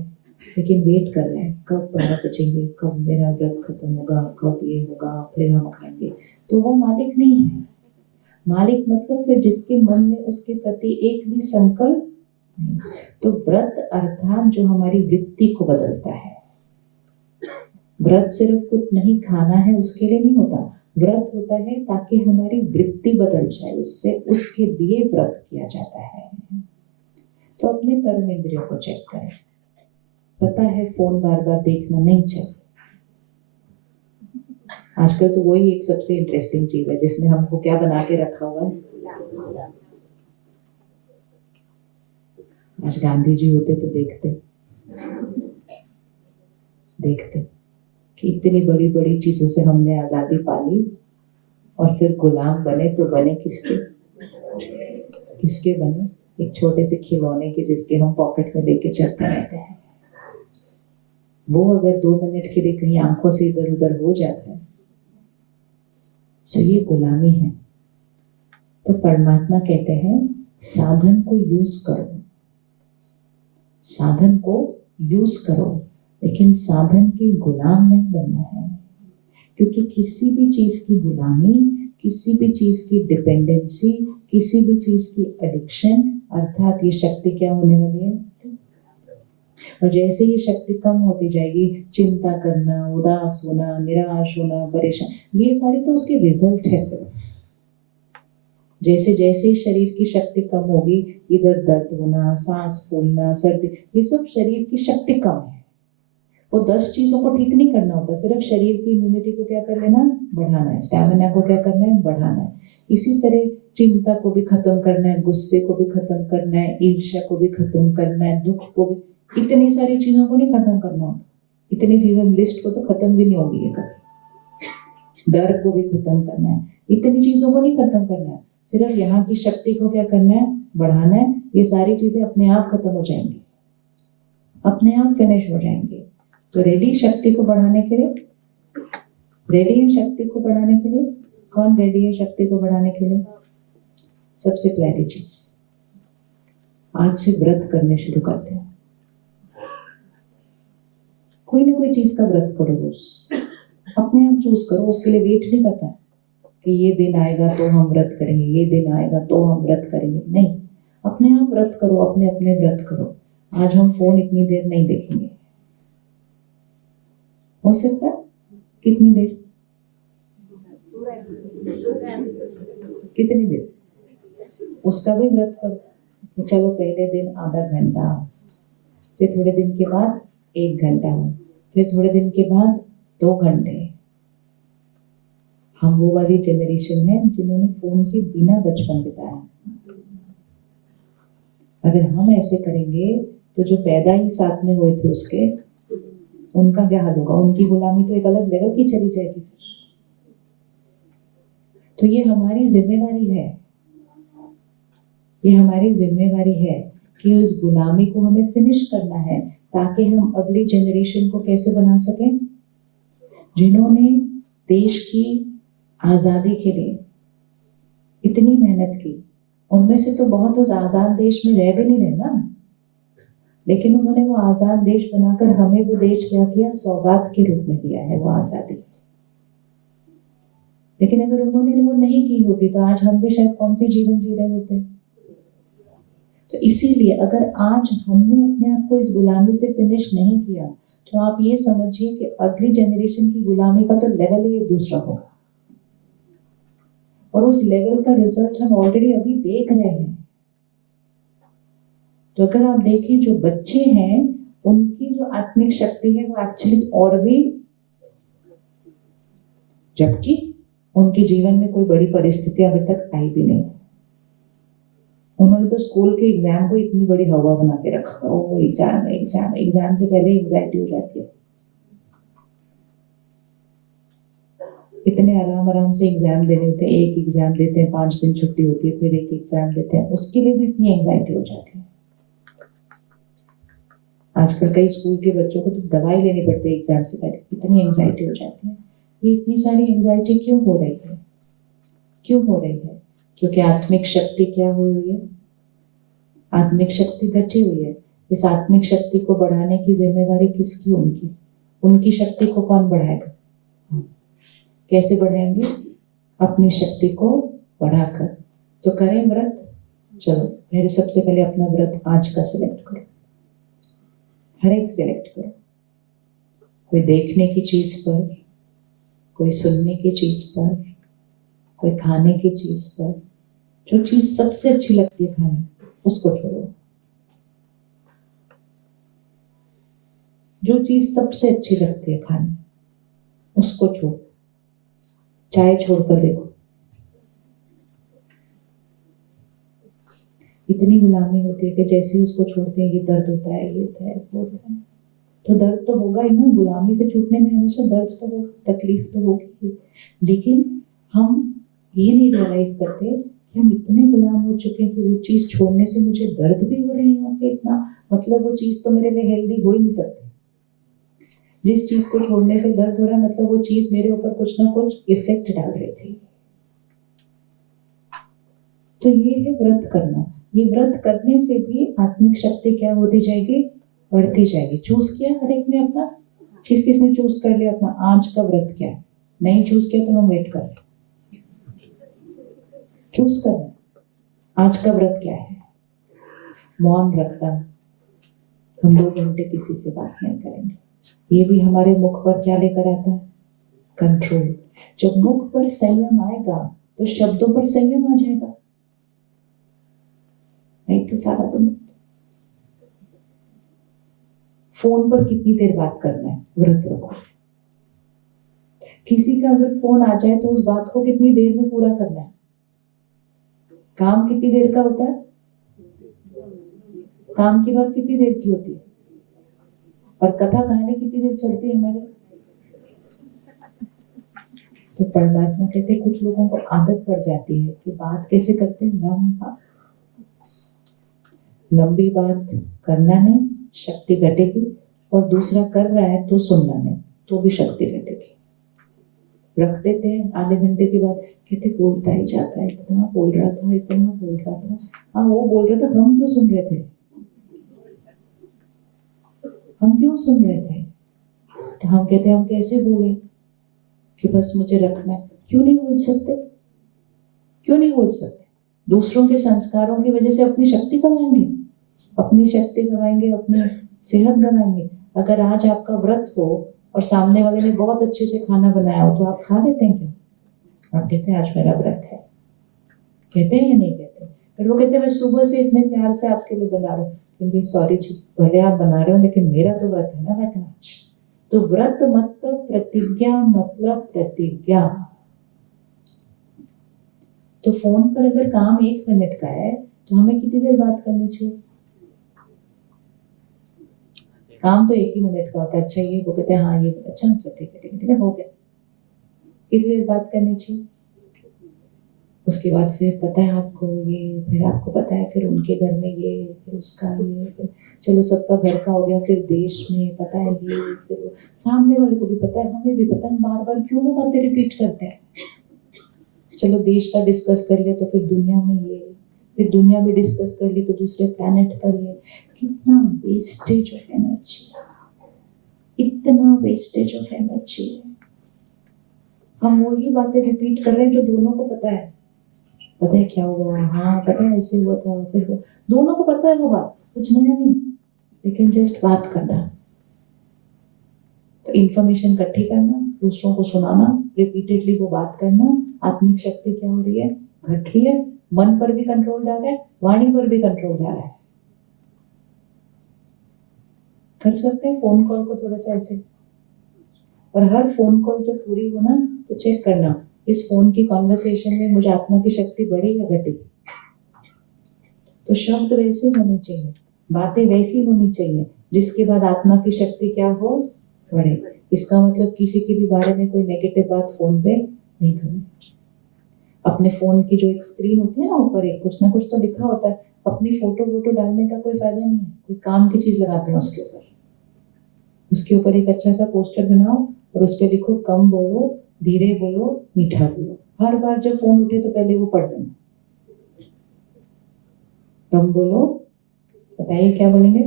लेकिन वेट कर रहे हैं कब 12 बजेंगे, कब मेरा व्रत खत्म होगा, कब ये होगा, फिर हम खाएंगे। तो वो मालिक नहीं है। मालिक मतलब फिर जिसके मन में उसके प्रति एक भी संकल्प नहीं। तो व्रत अर्थात जो हमारी वृत्ति को बदलता है। व्रत सिर्फ कुछ नहीं खाना है उसके लिए नहीं होता, व्रत होता है ताकि हमारी वृत्ति बदल जाए, उससे उसके लिए व्रत किया जाता है। तो अपने कर्म इंद्रियों को चेक करें। पता है फोन बार बार देखना नहीं चाहिए। आजकल तो वही एक सबसे इंटरेस्टिंग चीज है जिसने हमको क्या बना के रखा हुआ है। आज गांधी जी होते तो देखते कि इतनी बड़ी बड़ी चीजों से हमने आजादी पाली और फिर गुलाम बने तो बने किसके बने? एक छोटे से खिलौने के जिसके हम पॉकेट में लेके चलते रहते हैं। वो अगर 2 मिनट के लिए कहीं आंखों से इधर उधर हो जाता है तो ये गुलामी है। तो परमात्मा कहते हैं साधन को यूज करो, साधन को यूज करो, लेकिन साधन के गुलाम नहीं बनना है। क्योंकि किसी भी चीज की गुलामी, किसी भी चीज की डिपेंडेंसी, किसी भी चीज की एडिक्शन अर्थात ये शक्ति क्या होने वाली है, और जैसे ये शक्ति कम होती जाएगी, चिंता करना, उदास होना, निराश होना, परेशान, ये सारी तो उसके रिजल्ट है सिर्फ। जैसे जैसे शरीर की शक्ति कम होगी, इधर दर्द होना, सांस फूलना, सर्दी, ये सब शरीर की शक्ति कम है। वो 10 चीजों को ठीक नहीं करना होता, सिर्फ शरीर की इम्यूनिटी को क्या कर लेना, बढ़ाना है, स्टैमिना को क्या करना है, बढ़ाना है। इसी तरह चिंता को भी खत्म करना है, गुस्से को भी खत्म करना है, ईर्ष्या को भी खत्म करना है, दुख को भी, इतनी सारी चीजों को नहीं खत्म करना होता। इतनी चीजों लिस्ट को तो खत्म भी नहीं होगी ये कभी। डर को भी खत्म करना है, इतनी चीजों को नहीं खत्म करना है, सिर्फ यहाँ की शक्ति को क्या करना है, बढ़ाना है। ये सारी चीजें अपने आप खत्म हो जाएंगी, अपने आप फिनिश हो जाएंगे। तो रेडी शक्ति को बढ़ाने के लिए, रेडी है शक्ति को बढ़ाने के लिए, कौन रेडी है शक्ति को बढ़ाने के लिए? सबसे पहली चीज, आज से व्रत करने शुरू करते हैं। कोई ना कोई चीज का व्रत करो रोज, अपने आप चूज करो, उसके लिए वेट नहीं करता कि ये दिन आएगा तो हम व्रत करेंगे, ये दिन आएगा तो हम व्रत करेंगे, नहीं, अपने आप व्रत करो, अपने अपने व्रत करो। आज हम फोन इतनी देर नहीं देखेंगे, हो सकता है कितनी देर, कितनी देर, उसका भी व्रत करो। चलो पहले दिन आधा घंटा, फिर थोड़े दिन के बाद 1 घंटा, फिर थोड़े दिन के बाद 2 घंटे। हम वो वाली जनरेशन है जिन्होंने फोन के बिना बचपन बिताया। अगर हम ऐसे करेंगे तो जो पैदा ही साथ में हुए थे उसके, उनका क्या हाल होगा? उनकी गुलामी तो एक अलग लेवल की चली जाएगी। तो ये हमारी जिम्मेवारी है, ये हमारी जिम्मेवारी है कि उस गुलामी को हमें फिनिश करना है, ताकि हम अगली जनरेशन को कैसे बना सकें, जिन्होंने देश की आजादी के लिए इतनी मेहनत की। उनमें से तो बहुत उस आजाद देश में रह भी नहीं रहे ना, लेकिन उन्होंने वो आजाद देश बनाकर हमें वो देश क्या किया, सौगात के रूप में दिया है वो आजादी। लेकिन अगर उन्होंने वो नहीं की होती तो आज हम भी शायद कौन सी जीवन जी रहे होते। तो इसीलिए अगर आज हमने अपने आप को इस गुलामी से फिनिश नहीं किया, तो आप ये समझिए कि अगली जनरेशन की गुलामी का तो लेवल ही दूसरा होगा, और उस लेवल का रिजल्ट हम ऑलरेडी अभी देख रहे हैं। तो अगर आप देखें, जो बच्चे हैं उनकी जो आत्मिक शक्ति है वो एक्चुअली और भी, जबकि उनके जीवन में कोई बड़ी परिस्थिति अभी तक आई भी नहीं। उन्होंने तो स्कूल के एग्जाम को इतनी बड़ी हवा बना के रखा, वो एग्जाम एग्जाम एग्जाम से पहले एंजाइटी हो जाती है। इतने आराम आराम से एग्जाम देने होते हैं, एक एग्जाम देते हैं, 5 दिन छुट्टी होती है, फिर एक एग्जाम देते हैं, उसके लिए भी इतनी एंजाइटी हो जाती है। आजकल कई स्कूल के बच्चों को तो दवाई लेनी पड़ती है एग्जाम से पहले, इतनी एंजाइटी हो जाती है। ये इतनी सारी एंजाइटी क्यों हो रही है? क्यों हो रही है? क्योंकि आत्मिक शक्ति क्या हुई हुई है? आत्मिक शक्ति घटी हुई है। इस आत्मिक शक्ति को बढ़ाने की जिम्मेवारी किसकी? उनकी। उनकी शक्ति को कौन बढ़ाएगा? कैसे बढ़ाएंगे? अपनी शक्ति को बढ़ाकर। तो करें व्रत। चलो पहले सबसे पहले अपना व्रत आज का सिलेक्ट करो, हर एक सिलेक्ट करो। कोई देखने की चीज पर, कोई सुनने की चीज पर, कोई खाने की चीज पर, जो चीज सबसे अच्छी लगती है खाने, उसको छोड़ो। जो चीज सबसे अच्छी लगती है खाने, उसको छोड़ो। चाय छोड़कर देखो, इतनी गुलामी होती है कि जैसे ही उसको छोड़ते हैं ये दर्द होता है, ये होता है, वो होता है। तो दर्द तो होगा ही ना, गुलामी से छूटने में हमेशा दर्द तो होगा, तकलीफ तो होगी। लेकिन हम ये नहीं रियलाइज करते कि हम इतने गुलाम हो चुके हैं कि वो चीज छोड़ने से मुझे दर्द भी हो रहे हैं यहाँ पे इतना, मतलब वो चीज तो मेरे लिए हेल्दी हो ही नहीं सकती। जिस चीज को छोड़ने से दर्द हो रहा है, मतलब वो चीज मेरे ऊपर कुछ ना कुछ इफेक्ट डाल रही थी। तो ये है व्रत करना। ये व्रत करने से भी आत्मिक शक्ति क्या होती जाएगी? बढ़ती जाएगी। चूज किया हर एक ने अपना, किस किस ने चूज कर लिया अपना आज का व्रत क्या है? नहीं चूज किया तो हम वेट कर रहे हैं। चूज करना आज का व्रत क्या है। मौन रखना, हम 2 घंटे किसी से बात नहीं करेंगे। ये भी हमारे मुख पर क्या लेकर आता है? कंट्रोल। जब मुख पर संयम आएगा तो शब्दों पर संयम आ जाएगा, नहीं तो सारा दिन। फोन पर कितनी देर बात करना है? व्रत रखो। किसी का अगर फोन आ जाए तो उस बात को कितनी देर में पूरा करना है? काम कितनी देर का होता है? काम की बात कितनी देर की होती है? और कथा कहानी कितनी देर चलती है हमारे? तो परमात्मा कहते हैं कुछ लोगों को आदत पड़ जाती है कि बात कैसे करते हैं, लंबी बात करना नहीं, शक्ति घटेगी, और दूसरा कर रहा है तो सुनना नहीं, तो भी शक्ति घटेगी। रख देते हैं, आधे घंटे के बाद कहते बोलता ही जाता है, इतना बोल रहा था, इतना बोल रहा था। हाँ वो बोल रहा था, हम क्यों सुन रहे थे? हम क्यों सुन रहे थे? तो हम कहते हम कैसे बोले कि बस मुझे रखना है। क्यों नहीं बोल सकते? क्यों नहीं बोल सकते? दूसरों के संस्कारों की वजह से अपनी शक्ति गवाएंगे, अपनी शक्ति गवाएंगे, अपनी सेहत गवाएंगे। अगर आज आपका व्रत हो और सामने वाले ने बहुत अच्छे से खाना बनाया हो तो आप खा लेते हैं क्या? आप कहते हैं आज मेरा व्रत है, कहते हैं या नहीं कहते? फिर वो कहते हैं मैं सुबह से इतने प्यार से आपके लिए बना रहा हूँ। क्योंकि सॉरी जी, भले आप बना रहे हो लेकिन मेरा तो व्रत है ना बेटा आज। तो व्रत मतलब प्रतिज्ञा, मतलब प्रतिज्ञा। तो फोन पर अगर काम 1 मिनट का है तो हमें कितनी देर बात करनी चाहिए? काम तो 1 ही मिनट का होता है। अच्छा ये वो कहते हैं हाँ ये अच्छा, ठीक है ठीक है हो गया। कितनी देर बात करनी चाहिए? उसके बाद फिर पता है आपको ये, फिर आपको पता है फिर उनके घर में ये, फिर उसका ये, फिर चलो सबका घर का हो गया, फिर देश में पता है ये, फिर सामने वाले को भी पता है, हमें भी पता है। बार बार क्यों वो बातें रिपीट करते हैं? चलो देश का डिस्कस कर लिया तो फिर दुनिया में ये, फिर दुनिया में डिस्कस कर ली तो दूसरे प्लैनेट पर ये। कितना वेस्टेज ऑफ एनर्जी, इतना वेस्टेज ऑफ एनर्जी है। हम वही बातें रिपीट कर रहे हैं जो दोनों को पता है। पता है क्या हुआ, हाँ पता है ऐसे हुआ था, फिर वो दोनों को पता है वो बात, कुछ नया नहीं, लेकिन जस्ट बात करना। तो इंफॉर्मेशन इकट्ठी करना, दूसरों को सुनाना, रिपीटेडली वो बात करना। आत्मिक शक्ति क्या हो रही है? घट रही है। मन पर भी कंट्रोल जा रहा है, वाणी पर भी कंट्रोल जा रहा है। कर सकते हैं फोन कॉल को थोड़ा सा ऐसे, और हर फोन कॉल जब पूरी हो ना तो चेक करना इस फोन की कॉन्वर्सेशन में मुझे आत्मा की शक्ति बढ़ी या घटी। तो शब्द वैसे होने चाहिए, बातें वैसी होनी चाहिए जिसके बाद आत्मा की शक्ति क्या हो? बढ़े। इसका मतलब किसी के भी बारे में कोई नेगेटिव बात फोन पे नहीं करनी। अपने फोन की जो एक स्क्रीन होती है ना, ऊपर एक कुछ ना कुछ तो लिखा होता है। अपनी फोटो डालने का कोई फायदा नहीं है, कोई काम की चीज लगाते हैं उसके ऊपर। उसके ऊपर एक अच्छा सा पोस्टर बनाओ और उस पर लिखो कम बोलो, धीरे बोलो, मीठा बोलो। हर बार जब फोन उठे तो पहले वो पढ़ लेना, कम बोलो। बताइए क्या बोलेंगे?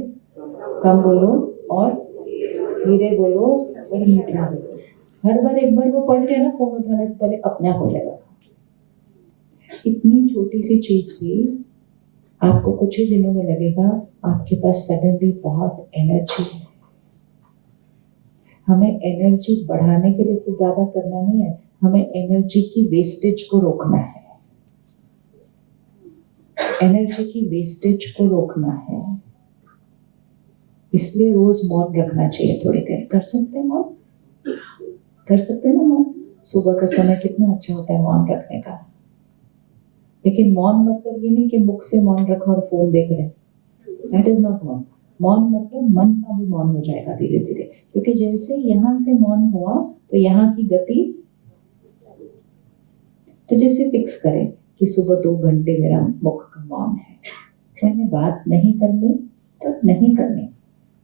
कम बोलो और धीरे बोलो और मीठा बोलो। हर बार एक बार वो पढ़ लिया ना फोन उठाने से पहले, अपने आप हो जाएगा। इतनी छोटी सी चीज भी आपको कुछ ही दिनों में लगेगा आपके पास सडनली बहुत एनर्जी है। हमें एनर्जी बढ़ाने के लिए कुछ ज्यादा करना नहीं है, हमें एनर्जी की वेस्टेज को रोकना है। एनर्जी की वेस्टेज को रोकना है। इसलिए रोज मौन रखना चाहिए थोड़ी देर। कर सकते हैं मौन? कर सकते हैं ना मौन? सुबह का समय कितना अच्छा होता है मौन रखने का। लेकिन मौन मतलब ये नहीं कि मुख से मौन रखा और फोन देख रहे, दैट इज नॉट मौन। मौन मतलब मन का भी मौन हो जाएगा धीरे धीरे, क्योंकि जैसे यहाँ से मौन हुआ तो यहाँ की गति, तो जैसे फिक्स करें कि सुबह 2 घंटे मेरा मुख का मौन है, मैंने बात नहीं करनी तो नहीं करनी।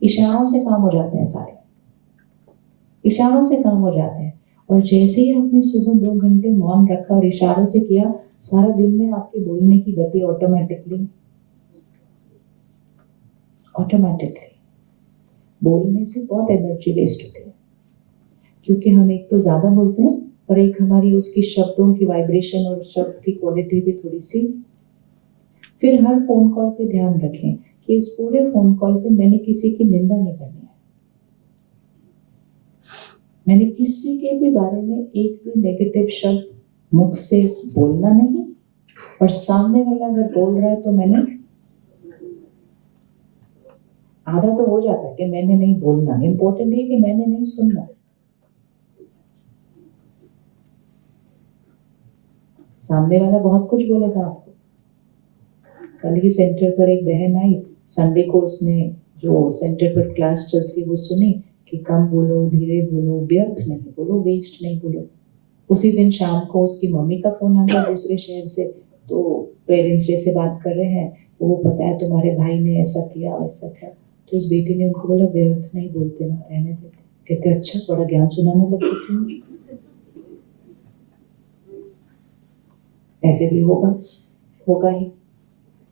इशारों से काम हो जाते हैं सारे, इशारों से काम हो जाते हैं। और जैसे ही आपने सुबह 2 घंटे मौन रखा और इशारों से किया, सारा दिन में आपके बोलने की गति ऑटोमेटिकली बोलने से बहुत एनर्जी वेस्ट होती है, क्योंकि हम एक तो ज्यादा बोलते हैं और एक हमारी उसकी शब्दों की वाइब्रेशन और शब्द की क्वालिटी भी थोड़ी सी। फिर हर फोन कॉल पे ध्यान रखें कि इस पूरे फोन कॉल पे मैंने किसी की निंदा नहीं करनी है, मैंने किसी के भी बारे में एक भी नेगेटिव शब्द मुख से बोलना नहीं, और सामने वाला अगर बोल रहा है तो मैंने आधा तो हो जाता है कि मैंने नहीं बोलना, इंपॉर्टेंट है कि मैंने नहीं सुनना। सामने वाला बहुत कुछ बोलेगा आपको। कल ही सेंटर पर एक बहन आई, संडे को उसने जो सेंटर पर क्लास चलती है वो सुनी कि कम बोलो, धीरे बोलो, व्यर्थ नहीं बोलो, वेस्ट नहीं बोलो। उसी दिन शाम को उसकी मम्मी का फोन आ गया दूसरे शहर से, तो पेरेंट्स डे से बात कर रहे हैं, वो पता है तुम्हारे भाई ने ऐसा किया वैसा किया। तो उस बेटी ने उनको बोला व्यर्थ नहीं बोलते ना, रहने देते। कहते अच्छा, बड़ा ज्ञान सुनाने लग गई थी। ऐसे भी होगा ही,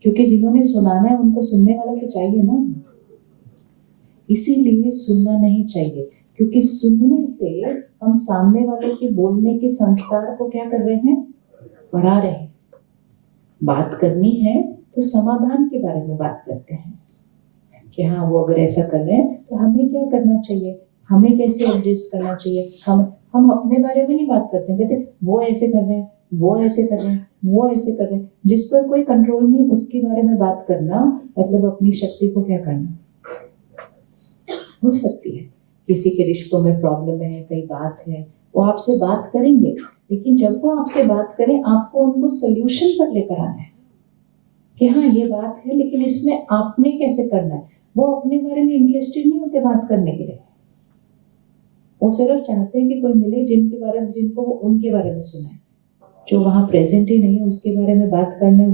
क्योंकि जिन्होंने सुनाना है उनको सुनने वाला तो चाहिए ना। इसीलिए सुनना नहीं चाहिए, क्योंकि सुनने से हम सामने वाले के बोलने के संस्कार को क्या कर रहे हैं, बढ़ा रहे हैं। बात करनी है तो समाधान के बारे में बात करते हैं कि हाँ वो अगर ऐसा कर रहे हैं तो हमें क्या करना चाहिए, हमें कैसे एडजस्ट करना चाहिए। हम अपने बारे में नहीं बात करते हैं, कहते वो ऐसे कर रहे हैं, वो ऐसे कर रहे हैं, वो ऐसे कर रहे हैं। जिस पर कोई कंट्रोल नहीं उसके बारे में बात करना मतलब अपनी शक्ति को क्या करना। हो सकती है किसी के रिश्तों में प्रॉब्लम है, कोई बात है, वो आपसे बात करेंगे, लेकिन जब वो आपसे बात करें आपको उनको सोल्यूशन पर लेकर आना है कि हाँ ये बात है, लेकिन इसमें आपने कैसे करना है। वो अपने बारे में इंटरेस्टेड नहीं होते बात करने के लिए, वो सिर्फ चाहते हैं कि कोई मिले जिनको वो उनके बारे में सुने। जो वहां प्रेजेंट ही नहीं है उसके बारे में बात करना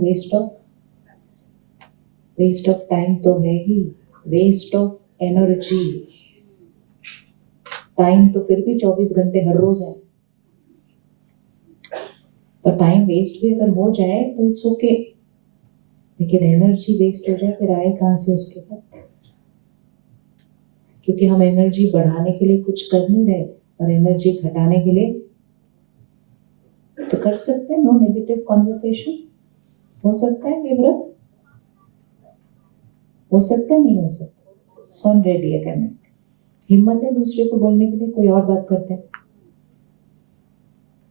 वेस्ट ऑफ टाइम तो है ही, वेस्ट ऑफ एनर्जी। टाइम तो फिर भी 24 घंटे हर रोज है, तो टाइम वेस्ट भी अगर हो जाए तो इट्स ओके, लेकिन एनर्जी वेस्ट हो जाए फिर आए कहां से उसके बाद। क्योंकि हम एनर्जी बढ़ाने के लिए कुछ कर नहीं रहे और एनर्जी घटाने के लिए तो कर सकते हैं नो नेगेटिव कॉन्वर्सेशन। हो सकता है ये व्रत, हो सकता है नहीं हो सकता, कौन रेडी है करने। हिम्मत है दूसरे को बोलने के लिए, कोई और बात करते हैं।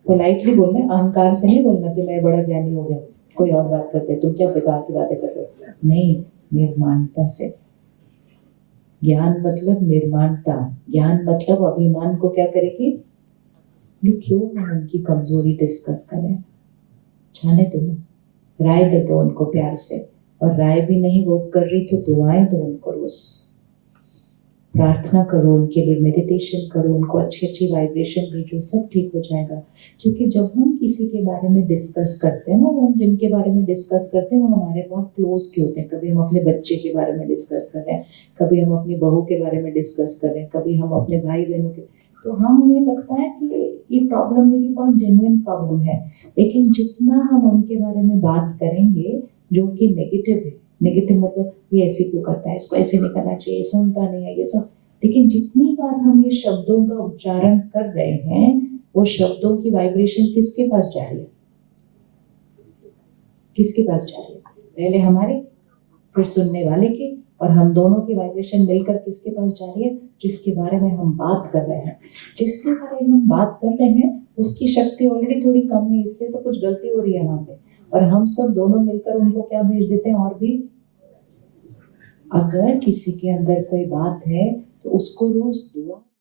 पोलाइटली बोलना है, अहंकार से नहीं बोलना कि मैं बड़ा ज्ञानी हो गया, कोई और बात करते हैं, तुम क्या बेकार की बातें कर रहे हो। नहीं, निर्माणता से। ज्ञान मतलब निर्माणता, ज्ञान मतलब अभिमान को क्या करेगी, क्यों हम उनकी कमजोरी डिस्कस करें। जाने दो, राय दे दो उनको प्यार से, और राय भी नहीं वर्क कर रही तो दुआएं दो उनको, रोज प्रार्थना करो उनके लिए, मेडिटेशन करो, उनको अच्छी अच्छी वाइब्रेशन भेजो, सब ठीक हो जाएगा। क्योंकि जब हम किसी के बारे में डिस्कस करते हैं ना, हम जिनके बारे में डिस्कस करते हैं वो हमारे बहुत क्लोज के होते हैं। कभी हम अपने बच्चे के बारे में डिस्कस कर रहे हैं, कभी हम अपनी बहू के बारे में डिस्कस कर रहे हैं, कभी हम अपने भाई बहनों के, तो हमें लगता है कि ये प्रॉब्लम मेरी बहुत जेन्युइन प्रॉब्लम है। लेकिन जितना हम उनके बारे में बात करेंगे जो कि नेगेटिव है, नेगेटिव मतलब ये ऐसे क्यों करता है, इसको ऐसे नहीं करना चाहिए, सुनता नहीं है, ये सब। लेकिन जितनी बार हम ये शब्दों का उच्चारण कर रहे हैं वो शब्दों की वाइब्रेशन किसके पास जा रही है, किसके पास जा रही है, पहले हमारे फिर सुनने वाले की, और हम दोनों की वाइब्रेशन मिलकर किसके पास जा रही है, जिसके बारे में हम बात कर रहे हैं। जिसके बारे में हम बात कर रहे हैं उसकी शक्ति ऑलरेडी थोड़ी कम है, इसलिए तो कुछ गलती हो रही है वहां पे, और हम सब दोनों मिलकर उनको क्या भेज देते हैं। और भी अगर किसी के अंदर कोई बात है तो उसको रोज दुआ